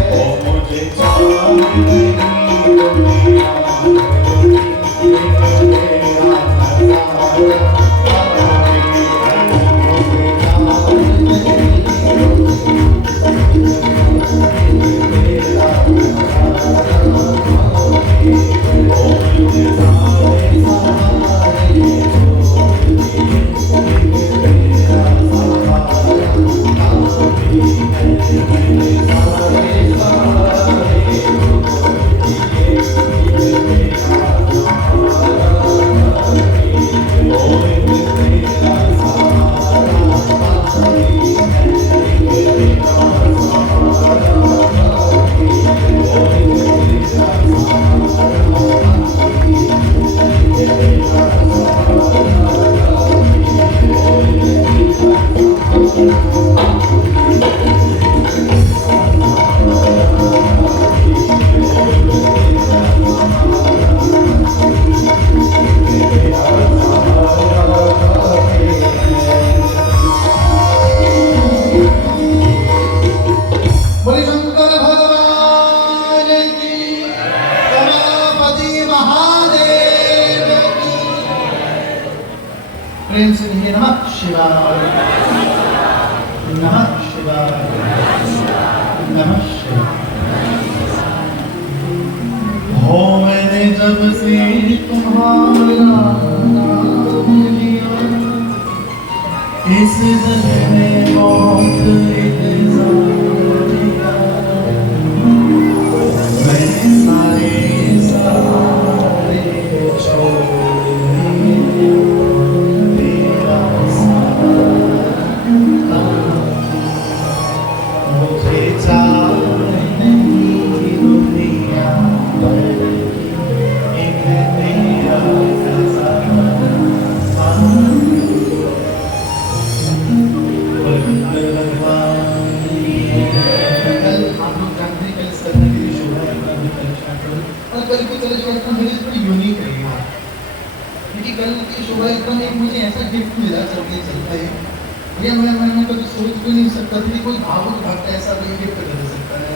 ओ मुझे चाह नहीं दुनिया में, लेकिन मेरा नज़ारा काफ़ी है। मुझे चाह नहीं मेरा नज़ारा काफ़ी है। ओ मुझे सारे सहारे छोड़ दिए, लेकिन मेरा सहारा काफ़ी है। मैंने सारे सहारे छोड़ दिए, लेकिन मेरा सहारा काफ़ी है। ओ लेकिन मेरा सहारा काफ़ी है, लेकिन मेरा सहारा काफ़ी है। ओ लेकिन मेरा सहारा काफ़ी है, लेकिन मेरा सहारा काफ़ी है। ओ लेकिन मेरा बोले शंकर भगवान की, रमापति महादेव की। प्रेम से कहिए नमः शिवाय, नमः शिवाय, नमः शिवाय। हो मैंने जब से तुम्हारा नाम लिया, इस जग में बहुत इल्ज़ाम दिया। मैंने सारे सहारे छोड़ दिए, मेरा सहारा काफ़ी है। मुझे चाह नहीं दुनिया भर की, एक मेरा नज़ारा काफ़ी है। भगवान की कल आप लोग जानते हैं, कल स्कंदगिरी शोभा यात्रा भी कलश यात्रा हुई, और कल की कलश यात्रा मेरे लिए थोड़ी यूनिक रही है, क्योंकि कल की शोभा यात्रा में एक मुझे ऐसा गिफ्ट मिला चलते चलते। भैया मैं कभी सोच भी नहीं सकता था कि कोई भावुक भक्त ऐसा भी गिफ्ट कर सकता है।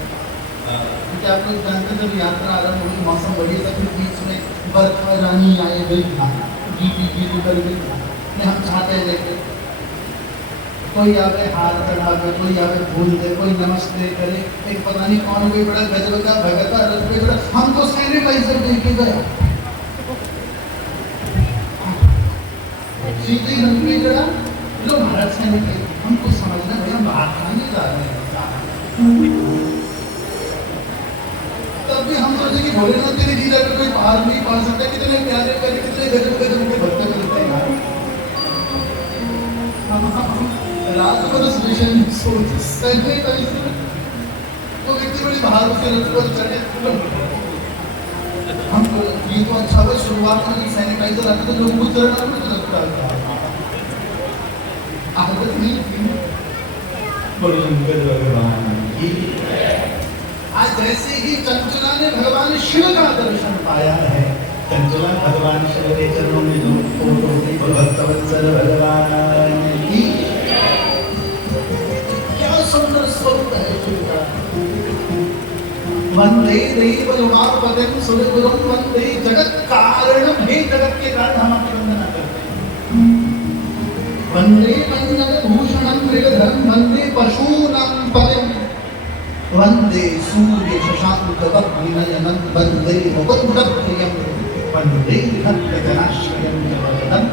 क्योंकि आप लोग जानते हैं, जब यात्रा आरंभ हुई, मौसम बढ़िया था, फिर बीच में बर्फा रानी आए गई था, गीती कर गई था। हम चाहते हैं लेके कोई आवे हाथ चढ़ावे, कोई आवे भूल दे, कोई नमस्ते करे, एक पता नहीं कौन कोई बड़ा गजब का भगता रथ पे बड़ा हमको सैनिटाइजर दे के गया। सीधी रथ पे गया, लो भारत सैनिटाइजर। हमको समझना भैया हम बाहर खाने जा रहे हैं। तब भी हम सोचे कि भोलेनाथ तेरी लीला पे कोई पार नहीं पा सकता। कितने प्यारे प्यारे, कितने गजब गजब के भक्त मिलते हैं यार। रात सोच सहने का वो व्यक्ति बड़ी बहादुर से रथ पर चढ़े। हम ये तो अच्छा हुआ शुरुआत में सैनिटाइजर आते तो लोगों को चढ़ना भी तो लगता था, आदत नहीं थी। आज जैसे ही चंचला ने भगवान शिव का दर्शन पाया है, चंचला भगवान शिव के चरणों में जो फोटो थी भक्तवत्सल भगवान की, क्या सुंदर स्वरूप है शिव का। वंदे देव उमापतिं सुरगुरुं वंदे जगत कारणं, हे जगत के कारण हम आपकी वंदना करते हैं। वंदे मंगल भूषणं मृगधरं वंदे पशूनां पतिं वंदे सूर्य शशांक वह्निनयनं वंदे मुकुन्दप्रियं वंदे भक्तजनाश्रयं जगदं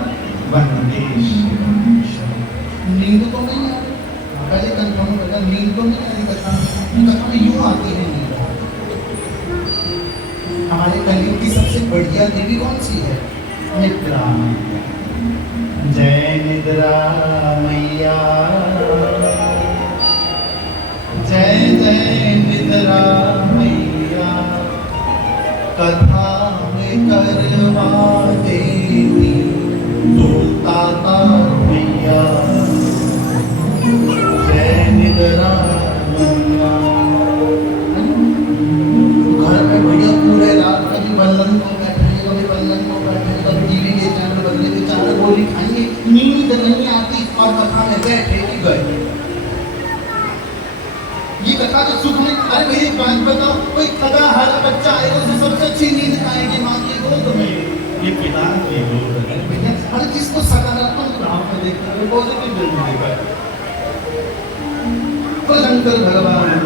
वंदे श्रीशं। नींद तो नहीं आ रही, पहले कंफर्म करना, नींद तो नहीं आ रही। कथा में यूं आती है नींद। हमारे कलयुग की सबसे बढ़िया देवी कौन सी है? निद्रा। जय निद्रा मैया, जय जय निद्रा मैया, कथा में करवा देवी दुर्ताता मैया, जय निद्रा मैया। घर में भैया पूरे रात कभी बल्लन को बैठे, कभी बल्लन को बैठे, कभी टीवी के चैनल बदले के चैनल गोली खाएंगे, नींद नहीं आती और कथा में बैठे ही गए। ये कथा के सुख में, अरे भैया एक बात बताओ, कोई खदा हर बच्चा आएगा उसे सबसे अच्छी नींद आएगी माँ की गोद में, ये पिता की गोद में। भैया हर चीज को सकारात्मक भाव में देखते हुए पॉजिटिव वे में देखा। शंकर भगवान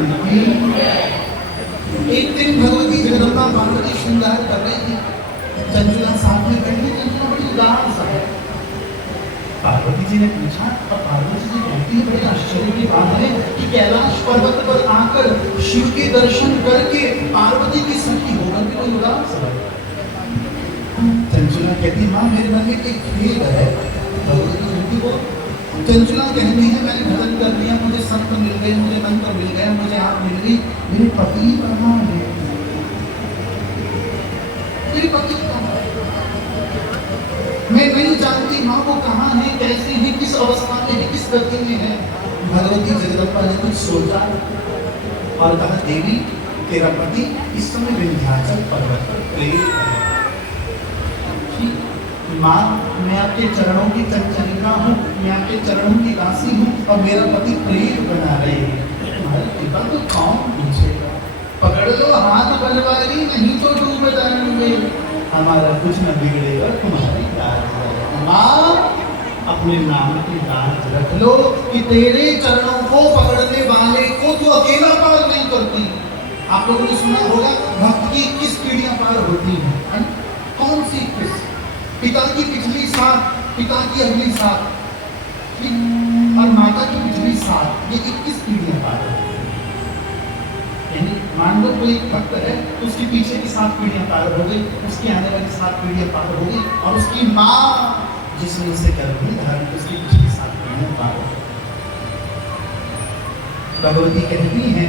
एक दिन भगवती जगदम्बा पार्वती श्रृंगार कर रही थी, चंचला साथ में बैठी, चंचला बड़ी उदास है। पार्वती जी ने पूछा, और पार्वती जी कहती है बड़े आश्चर्य की बात है कि कैलाश पर्वत पर आकर शिव के दर्शन करके पार्वती की सखी होकर भी कोई उदास है। चंचला कहती माँ मेरे मन में एक खेद है। भगवती को चंचला कहती है मैंने भजन कर लिया, मुझे संत मिल गए, मुझे मंत्र मिल गया, मुझे आप मिल गई, मेरे पति कहाँ है? मेरे पति कहाँ है? मैं नहीं जानती माँ वो कहाँ है, कैसे है, किस अवस्था में है, किस गति में है। भगवती जगदम्बा ने कुछ सोचा और कहा देवी तेरा पति इस समय विंध्याचल पर्वत पर प्रेरित है। माँ मैं आपके चरणों की चंचलिका हूँ, मैं आपके चरणों की दासी हूँ और मेरा पति प्रेत बना रहे हैं। तुम्हारे पिता तो कौन पूछेगा? पकड़ लो हाथ बनवारी, नहीं तो डूब जाएंगे, हमारा कुछ न बिगड़ेगा, तुम्हारी लाज। माँ अपने नाम की लाज रख लो कि तेरे चरणों को पकड़ने वाले को तो अकेला पार नहीं करती। आप लोगों ने सुना होगा भक्त की 21 पीढ़ियां पार होती हैं। कौन सी 21? पिता की पिछली सात, पिता की अगली सात और माता की पिछली सात, ये 21 पीढ़ियां पार होती हैं। मान लो कोई भक्त है तो उसके पीछे की 7 पीढ़ियां पार हो गई, उसकी आने वाली 7 पीढ़ियां पार हो गई और उसकी माँ जिसने उसे गर्भ में धारण की उसकी पिछली 7 पीढ़ियां पार हो गई। भगवती कहती है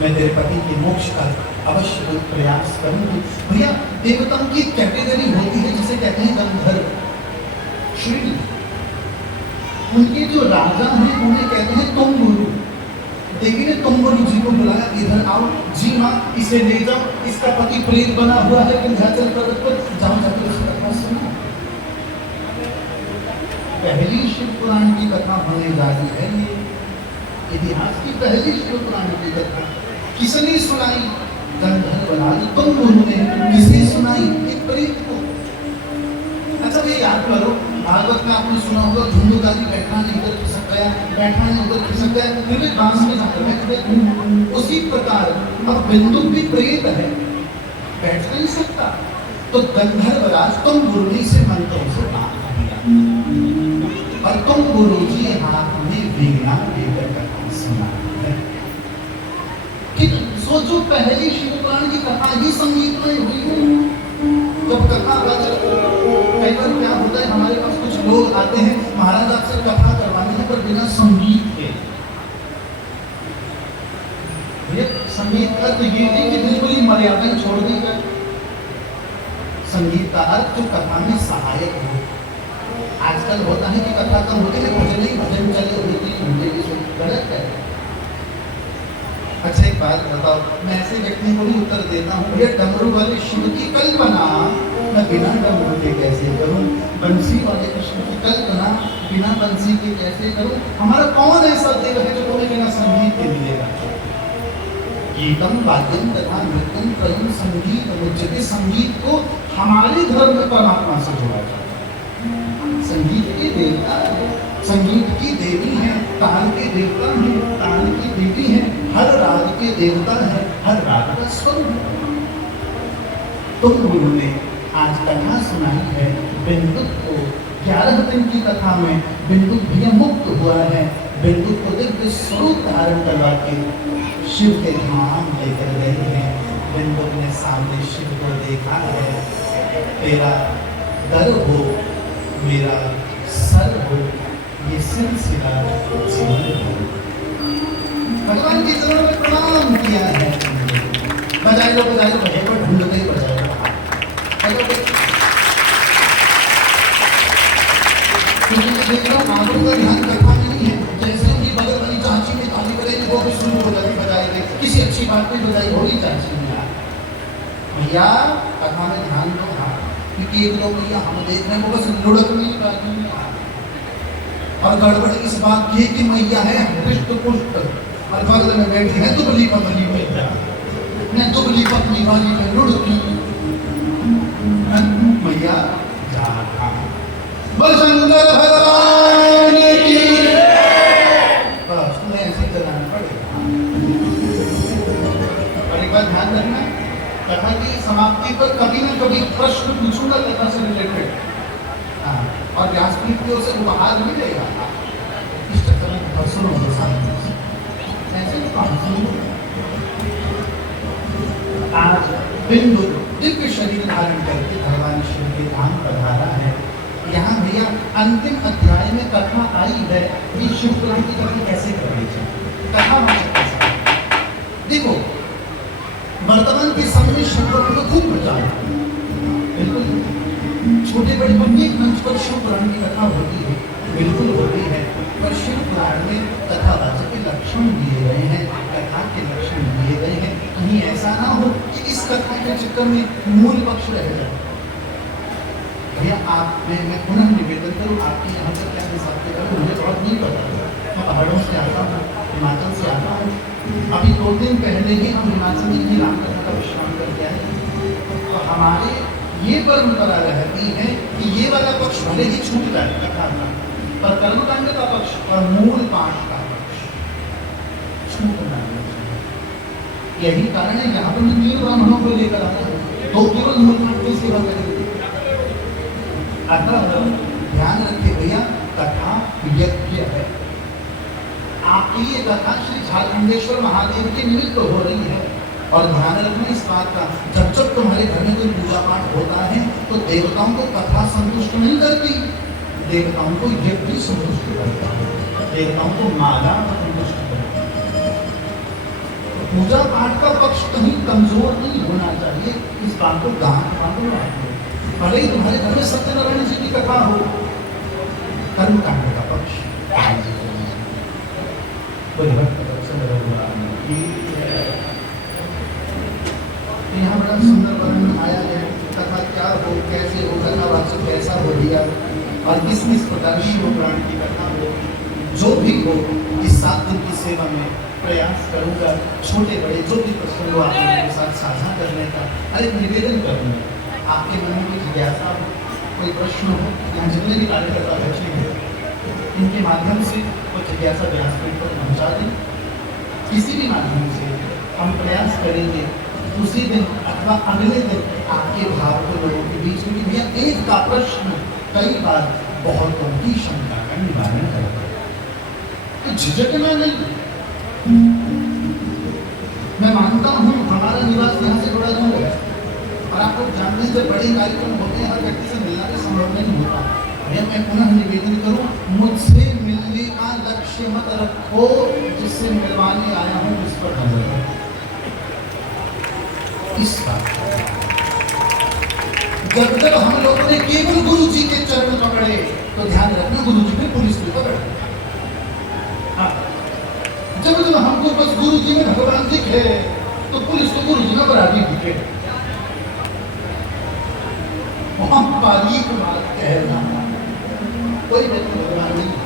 मैं तेरे पति के मोक्ष का अवश्य कोई प्रयास करूंगी। भैया देवताओं की कैटेगरी होती है जिसे कहते हैं गंधर्व, श्री। उनके जो राजा हैं उन्हें कहते हैं तुम्बुरु। देवी ने तुम्बुरु जी को बुलाया, इधर आओ जी माँ, इसे ले जाओ, इसका पति प्रेत बना हुआ है विंध्याचल पर्वत पर, जाओ जाकर उसकी कथा सुनो। पहली शिव पुराण की कथा होने जा रही है, ये इतिहास की पहली शिव पुराण की कथा किसने सुनाई? गंधर्व राज तुम्बुरु ने। किसे सुनाई? एक प्रेत को। अच्छा ये याद करो, भागवत में आपने सुना होगा धुंधुकारी बैठा नहीं उधर खिसक गया, बैठा नहीं उधर खिसक गया, फिर भी बांस में जाकर बैठ गए। उसी प्रकार अब बिंदु भी प्रेत है, बैठ नहीं सकता, तो गंधर्व राज तुम्बुरु ने से मंत्रों से बात किया और तुम्बुरु जी हाथ में वीणा लेकर कथा सुना है। सोचो पहली शिव पुराण की कथा ही संगीत में हुई है। जब कथा कई बार क्या होता है, हमारे पास कुछ लोग आते हैं, महाराज आपसे कथा करवानी है, पर पर बिना संगीत के। संगीत का तो ये नहीं कि बिल्कुल ही मर्यादाएं छोड़ दी जाए। संगीत का अर्थ जो कथा में सहायक हो। आजकल होता है कि कथा कम होती है, भजन ही भजन चले होती गलत है। अच्छा एक बात बताओ, मैं ऐसे व्यक्ति को भी उत्तर देता हूँ, ये डमरू वाले शिव की कल्पना मैं बिना डमरू के कैसे करूं? बंसी वाले कृष्ण की कल्पना बिना बंसी के कैसे करूं? हमारा कौन ऐसा देव है जो तुम्हें बिना संगीत के मिलेगा? गीतम वाद्यम तथा नृत्यम त्रयम संगीत मुझे। संगीत को हमारे धर्म में परमात्मा से जोड़ा जाता है। संगीत के देवता है, संगीत की देवी है, ताल के देवता है, ताल की देवी है, हर राग के देवता है, हर राग का स्वरूप है। तुम गुरु ने आज कथा सुनाई है बिंदुक को। 11 दिन की कथा में बिंदुक भी मुक्त हुआ है। बिंदुक को दिव्य स्वरूप धारण करवा के शिव के धाम लेकर गए हैं। बिंदुक ने सामने शिव को देखा है, तेरा दर हो मेरा सर हो, ये सिलसिला जीवन हो। भगवान की चरणों में प्रणाम किया है। बजाए लो बजाए पर ढूंढते ही बजाए लो। आगों का ध्यान कथा में नहीं है। जैसे उनकी बगल वाली चाची में ताली बजाई वो भी शुरू हो जाती बजाएगी, किसी अच्छी बात पे बजाई होगी चाची में भैया कथा में ध्यान दो। हाँ क्योंकि एक लोग भैया हम देख रहे हैं वो बस लुढ़कने की बात नहीं और गड़बड़ इस बात की कि मैया है हृष्ट पुष्ट और बगल में बैठी है दुबली पतली मैया ने दुबली पतली वाली में लुढ़की मैया जा बल शंकर भगवान की बस तुम्हें ऐसे चलाना पड़ेगा। और एक बात ध्यान रखना, कथा की समाप्ति पर कभी ना कभी प्रश्न पूछूंगा कथा से रिलेटेड। हाँ और व्यासपीठ की ओर से उपहार मिलेगा। इस चक्कर में कथा सुनो तो सामने ऐसे आज बिंदु दिव्य शरीर धारण करके भगवान शिव के धाम पधारा है। यहाँ भैया अंतिम अध्याय में कथा आई है कि शिव पुराण की कथा कैसे करनी चाहिए। कथा कैसे देखो, वर्तमान के समय शिव पुराण को खूब प्रचार है। बिल्कुल छोटे बड़े अनेक मंच पर शिव पुराण की कथा होती है, बिल्कुल होती है, पर शिव पुराण में कथावाचक के लक्षण दिए गए हैं, कथा के लक्षण दिए गए हैं। कहीं ऐसा ना हो कि इस कथा के चक्कर में मूल पक्ष रह जाए। भैया आप मैं पुनः निवेदन करूँ, आपकी यहाँ से क्या हिसाब के करूँ मुझे बहुत नहीं पता। मैं पहाड़ों से आता हूँ, हिमाचल से आता हूँ। अभी 2 दिन पहले ही हम हिमाचल में ही रामकथा का विश्राम करके आए। तो हमारे ये परंपरा रहती है कि ये वाला पक्ष भले ही छूट जाए कथा का, पर कर्मकांड का पक्ष और मूल पाठ का पक्ष छूटना नहीं चाहिए। यही कारण है यहाँ पर मैं 3 ब्राह्मणों को लेकर आता हूँ, 2 केवल मूल पाठ की सेवा करेंगे। अतः ध्यान रखिए भैया, कथा यज्ञ है। आपकी ये कथा श्री झारखंडेश्वर महादेव के निमित्त हो रही है। और ध्यान रखना इस बात का, जब जब तुम्हारे घर में कोई पूजा पाठ होता है तो देवताओं को कथा संतुष्ट नहीं करती, देवताओं को यज्ञ संतुष्ट करता है, देवताओं को माला संतुष्ट करता है। पूजा पाठ का पक्ष कहीं कमजोर नहीं होना चाहिए, इस बात को गांठ बांधो। भले ही तुम्हारे घर में सत्यनारायण जी की कथा हो, कर्मकांड का पक्ष यहाँ बड़ा सुंदर वर्णन आया है। कथा क्या हो, कैसे हो, कथावाचक कैसा हो दिया और किस प्रकार शिव पुराण की कथा हो। जो भी हो इस 7 दिन की सेवा में प्रयास करूंगा, छोटे बड़े जो भी प्रश्न हो आप मेरे साथ साझा करने का अरे निवेदन करूंगा। आपके मन में कोई जिज्ञासा हो, कोई प्रश्न हो, यहाँ जितने भी कार्यकर्ता बैठे हैं इनके माध्यम से वो जिज्ञासा व्यासपीठ पर पहुँचा दें। किसी भी माध्यम से हम प्रयास करेंगे उसी दिन अथवा अगले दिन आपके भाव को लोगों के बीच में भैया एक का प्रश्न कई बार बहुतों की शंका का निवारण करता है। तो झिझकना नहीं। मैं मानता हूँ हमारा निवास यहाँ से थोड़ा दूर है और आप लोग जानते हैं जब बड़े कार्यक्रम होते हैं हर व्यक्ति से मिलना भी संभव नहीं होता। भैया मैं पुनः निवेदन करूँ, मुझसे मिलने का लक्ष्य मत रखो, जिससे मिलवाने आया हूं इस पर नजर रखो। इस बात जब तक हम लोगों ने केवल गुरु जी के चरण पकड़े, तो ध्यान रखना गुरु जी भी पुलिस भी पकड़े। हाँ, जब जब हमको बस गुरु जी में भगवान दिखे, तो पुलिस को गुरु जी में बराबरी दिखे। वहां बारीक बात कहना, कोई व्यक्ति भगवान नहीं है।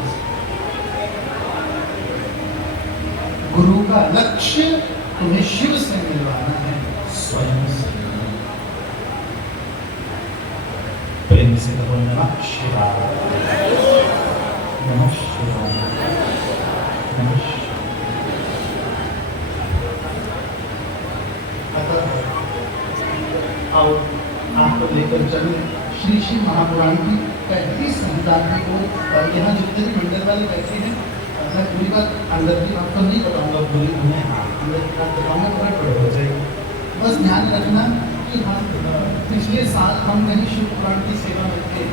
गुरु का लक्ष्य तुम्हें शिव से मिलवाना है, स्वयं से। प्रेम से कहो नमः शिवाय, नमः शिवाय, नमः शिवाय। आओ आपको लेकर चले श्री शिव महापुराण की 35 संहिता को। यहाँ जितने भी मंडल वाले बैठे हैं, मैं पूरी बात अंदर की बात तो नहीं बताऊंगा, पूरी उन्हें अंदर की बात बताऊंगा तो बड़े हो जाएगी। बस ध्यान रखना कि हम पिछले साल हम कहीं शिव पुराण की सेवा में थे,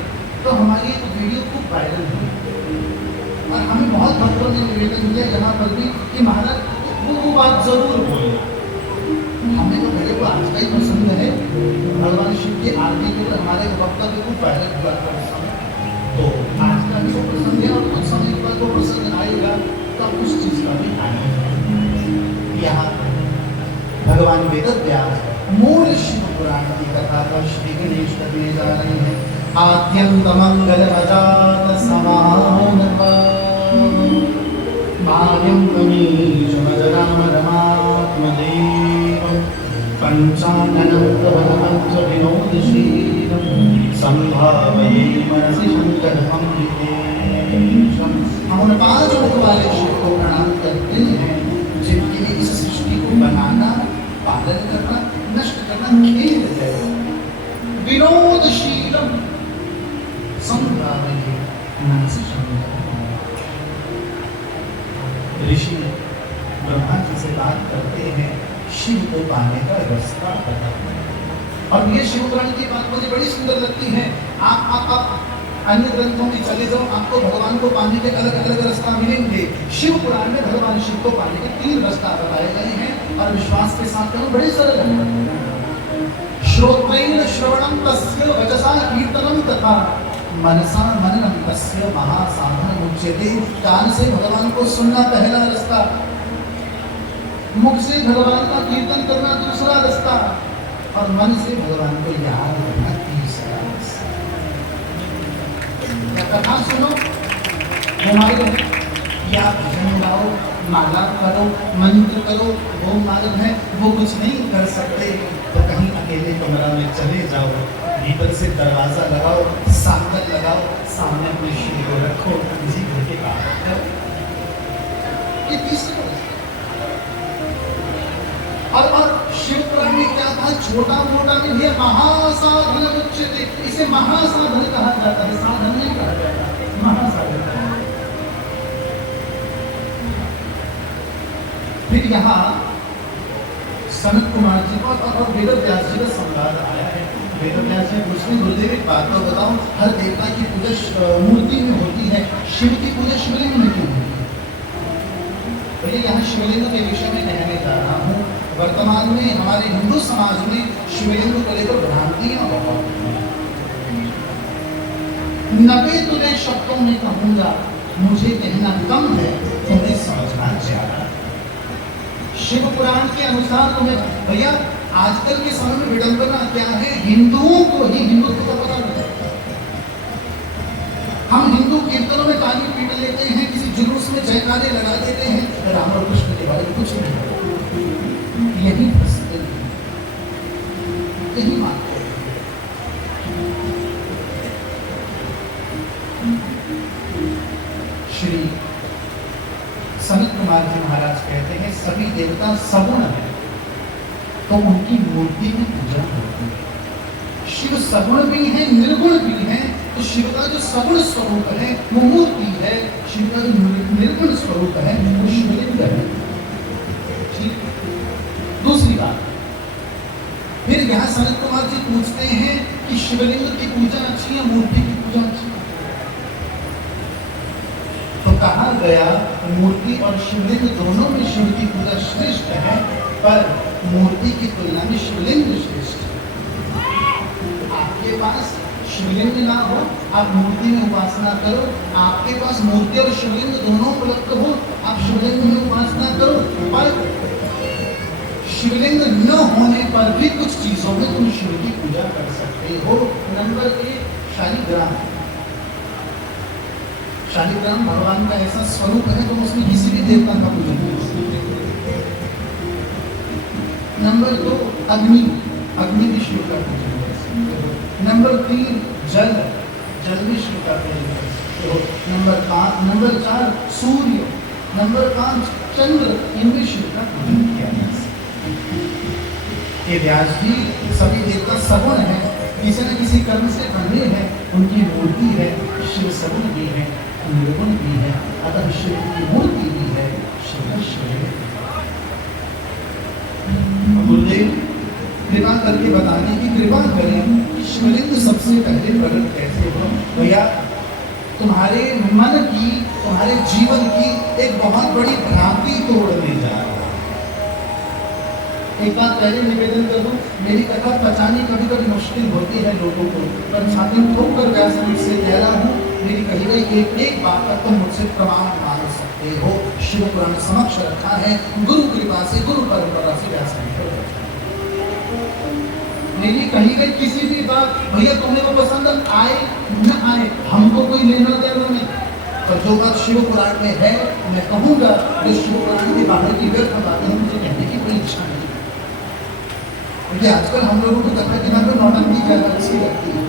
तो हमारी एक वीडियो खूब वायरल हुई और हमें बहुत भक्तों ने निवेदन किया यहाँ पर भी कि महाराज वो बात जरूर बोले। हमें तो मेरे को आज का ही पसंद है, भगवान शिव की आरती के हमारे वक्ता भी खूब वायरल हुआ था उस समय। तो आज का भी वो प्रसंग है और कुछ समय के बाद वो प्रसंग आएगा, तो उस चीज का भी आएगा। यहाँ भगवान वेदव्यास मूल शिव पुराण की कथा का श्री गणेश करने जा रहे हैं। आद्यंत मंगल अजात समान मायं गणेश राम रमात्मदेव पंचाननं तवनंच विनोदशीलं संभावये मनसि शंकरं विघ्नेशं। हम उन 5 मुख वाले शिव को प्रणाम करते हैं, जिनके लिए इस सृष्टि को बनाना, पालन करना, नष्ट करना खेल है। विनोदशीलम संभावये मनसि शंकरं। ऋषि ब्रह्मा जी से बात करते हैं, शिव को पाने का रास्ता बताते। और ये शिव पुराण की बात मुझे बड़ी सुंदर लगती है। आप अन्य ग्रंथों में चले जाओ, आपको भगवान को पाने के अलग अलग रास्ता मिलेंगे। शिव पुराण में भगवान शिव को पाने के 3 रास्ता बताए गए हैं और विश्वास के साथ करो, बड़े सरल है। श्रोत्रेण श्रवणम तस्य वचसा कीर्तनम तथा मनसा मननम तस्य महासाधन उच्यते। कान से भगवान को सुनना पहला रास्ता, मुख से भगवान का कीर्तन करना दूसरा रास्ता, और मन से भगवान को याद करना तीसरा रास्ता। कथा सुनो, हमारे या भजन गाओ, माला करो, मंत्र करो, वो मार्ग है। वो कुछ नहीं कर सकते तो कहीं अकेले कमरा में चले जाओ, भीतर से दरवाजा लगाओ, सांगत लगाओ, सामने अपने शिव को रखो, किसी घर के बाहर करो। ये तीसरा। और शिव पुराण में क्या था, छोटा मोटा नहीं है, महासाधन उच्यते। इसे महासाधन कहा जाता है, साधन नहीं कहा जाता, महासाधन। फिर यहाँ सनत कुमार जी का और वेदव्यास जी का संवाद आया है। वेदव्यास जी पूछते हैं, गुरुदेव एक बात तो बताओ, हर देवता की पूजा मूर्ति में होती है, शिव की पूजा शिवलिंग में क्यों होती है? तो ये यहाँ शिवलिंग के विषय में कहने जा रहा हूँ। वर्तमान में हमारे हिंदू समाज में शिवलिंग को लेकर भ्रांतियां बहुत हैं। 90 तुझे शब्दों में कहूंगा, मुझे कहना कम है, तुम्हें समझना ज्यादा। शिव पुराण के अनुसार तुम्हें भैया आजकल के समय में विडंबना क्या है, हिंदुओं को ही हिंदुत्व का पता नहीं। हम हिंदू कीर्तनों में ताली पीट लेते हैं, किसी जुलूस में जयकारे लगा देते हैं, राम और कृष्ण के बारे में कुछ नहीं। यही प्रसिद्ध है, यही मानते हैं। श्री सनत कुमार जी महाराज कहते हैं, सभी देवता सगुण है तो उनकी मूर्ति में पूजा होती है। शिव सगुण भी है, निर्गुण भी है, तो शिव का जो सगुण स्वरूप है वो मूर्ति है, शिव का जो निर्गुण स्वरूप है वो शिवलिंग है। ठीक। दूसरी बात, फिर यहाँ सनत कुमार जी पूछते हैं कि शिवलिंग की पूजा अच्छी है, मूर्ति की पूजा अच्छी है? तो कहा गया मूर्ति और शिवलिंग दोनों में शिव की पूजा श्रेष्ठ है, पर मूर्ति की तुलना में शिवलिंग श्रेष्ठ है। आपके पास शिवलिंग ना हो, आप मूर्ति में उपासना करो। आपके पास मूर्ति और शिवलिंग दोनों उपलब्ध हो, आप शिवलिंग में उपासना करो। पर शिवलिंग न होने पर भी कुछ चीजों में तुम शिव की पूजा कर सकते हो। नंबर 1, शालिग्राम। शालिग्राम भगवान का ऐसा स्वरूप है, तुम उसमें किसी भी देवता का पूजन कर सकते हो। नंबर 2, अग्नि। अग्नि भी शिव का पूजन कर सकते हो। नंबर 3, जल। जल भी शिव का पूजन कर सकते हो। नंबर 4, सूर्य। नंबर 5, चंद्र। इनमें शिव का पूजन किया जा सकता है। ये व्यास जी सभी देवता सगुण है, किसी न किसी कर्म से बंधे हैं, उनकी मूर्ति है। शिव सगुण भी है, निर्गुण भी है, अतः शिव की मूर्ति भी है, शिव शिव। गुरुदेव कृपा करके बताने की कृपा करें कि शिवलिंग सबसे पहले प्रकट कैसे हो। भैया तुम्हारे मन की, तुम्हारे जीवन की एक बहुत बड़ी भ्रांति तोड़ने जा रहा है। एक बात पहले निवेदन कर दूं, मेरी कथा पचानी कभी कभी मुश्किल होती है लोगों को, पर छाती ठोक कर व्यास से कह रहा हूँ, मेरी कही गई एक बात का तुम मुझसे प्रमाण मान सकते हो। शिव पुराण समक्ष रखा है, गुरु कृपा से, गुरु परंपरा से व्यास मेरी कही गई किसी भी बात, भैया तुम्हें वो पसंद आए न आए, हमको कोई लेना देना नहीं। पर जो बात शिव पुराण में है, मैं कहूंगा जो शिव पुराण के बाहर की व्यर्थ बातें मुझे कहने की कोई इच्छा नहीं। क्योंकि आजकल हम लोगों को कथा के नाम पर नौटंकी ज्यादा अच्छी लगती है।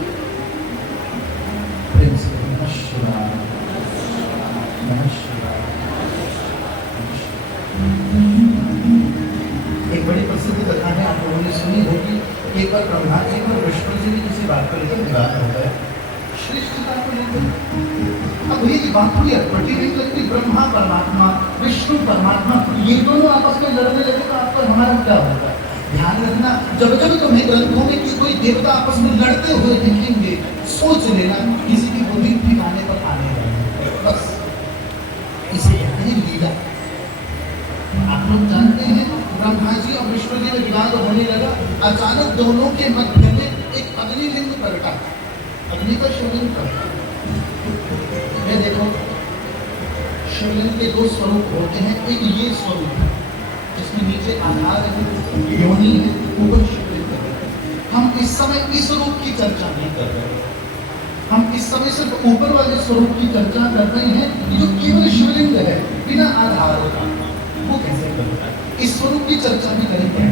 एक बड़ी प्रसिद्ध कथा है, आप लोगों ने सुनी होगी। एक बार ब्रह्मा जी और विष्णु जी ने किसी बात को लेकर विवाद होता है, श्रेष्ठता को लेकर। अब ये बात थोड़ी अटपटी नहीं लगती, ब्रह्मा परमात्मा, विष्णु परमात्मा, ये दोनों आपस में लड़ने लगे तो आपका हमारा क्या होगा। ध्यान रखना, जब जब तुम्हें ग्रंथों में कि कोई देवता आपस में लड़ते हुए दिखेंगे, सोच लेना किसी की बुद्धि ठिकाने पर आने वाली, बस इसे कहते हैं लीला। आप लोग जानते हैं ब्रह्मा जी और विष्णु जी में विवाद होने लगा, अचानक दोनों के मध्य में एक अग्निलिंग प्रकटा, अग्नि का शिवलिंग प्रकटा। ये देखो, शिवलिंग के 2 स्वरूप होते हैं, एक ये स्वरूप जिसमें नीचे आधार है, योनि है, ऊपर शिवलिंग है। हम इस समय इस रूप की चर्चा नहीं कर रहे, हम इस समय सिर्फ ऊपर वाले स्वरूप की चर्चा कर रहे हैं, जो केवल शिवलिंग है, बिना आधार का, वो कैसे करता है। इस स्वरूप की चर्चा भी करेंगे।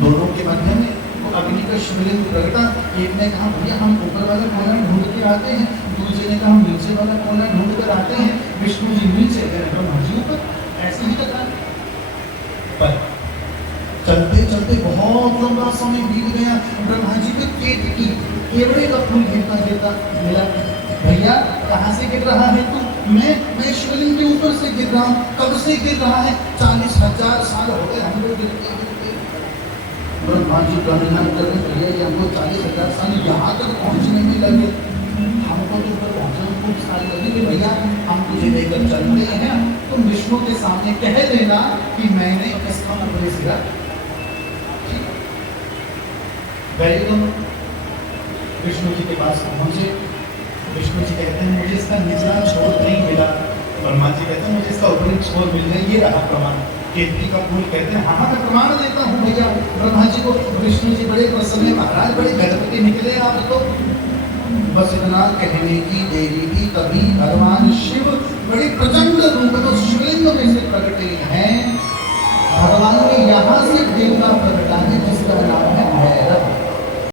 दोनों के मध्य में वो अग्नि का शिवलिंग प्रकटा। एक ने कहा भैया हम ऊपर वाला कोना ढूंढ के आते हैं, दूसरे ने कहा हम नीचे वाला कोना ढूंढ कर आते हैं। विष्णु जी नीचे गए, ब्रह्मा जी ऊपर, ऐसे ही कथा। पर चलते चलते बहुत लंबा समय बीत गया, ब्रह्मा जी को केवड़े का फूल गिरता गिरता मिला। भैया कहाँ से गिर रहा है तू? मैं शिवलिंग के ऊपर से गिर रहा हूँ। कब से गिर रहा है? 40,000 साल हो गए हम लोग गिरते। ब्रह्मा जी का निधान करने भैया ये हमको 40,000 साल यहाँ तक पहुँचने में लगे, हमको तो ऊपर पहुँचने खूब साल लगेंगे। भैया हम तुझे लेकर चलते हैं, तुम विष्णु के सामने कह देना कि मैंने इसका उपदेश किया। गए दोनों विष्णु जी के पास पहुँचे। विष्णु जी कहते हैं मुझे इसका निचला छोर नहीं मिला। ब्रह्मा जी कहते हैं मुझे इसका ऊपरी छोर मिल गया, ये रहा प्रमाण। केतकी का फूल कहते हैं हाँ मैं प्रमाण देता हूँ भैया। ब्रह्मा जी को विष्णु जी बड़े प्रसन्न, महाराज बड़े गणपति निकले आप तो। बस इतना कहने की देरी थी, तभी भगवान शिव बड़े प्रचंड रूप में शिवलिंग में से प्रकटे हैं। भगवान ने यहाँ से देवता प्रकटा है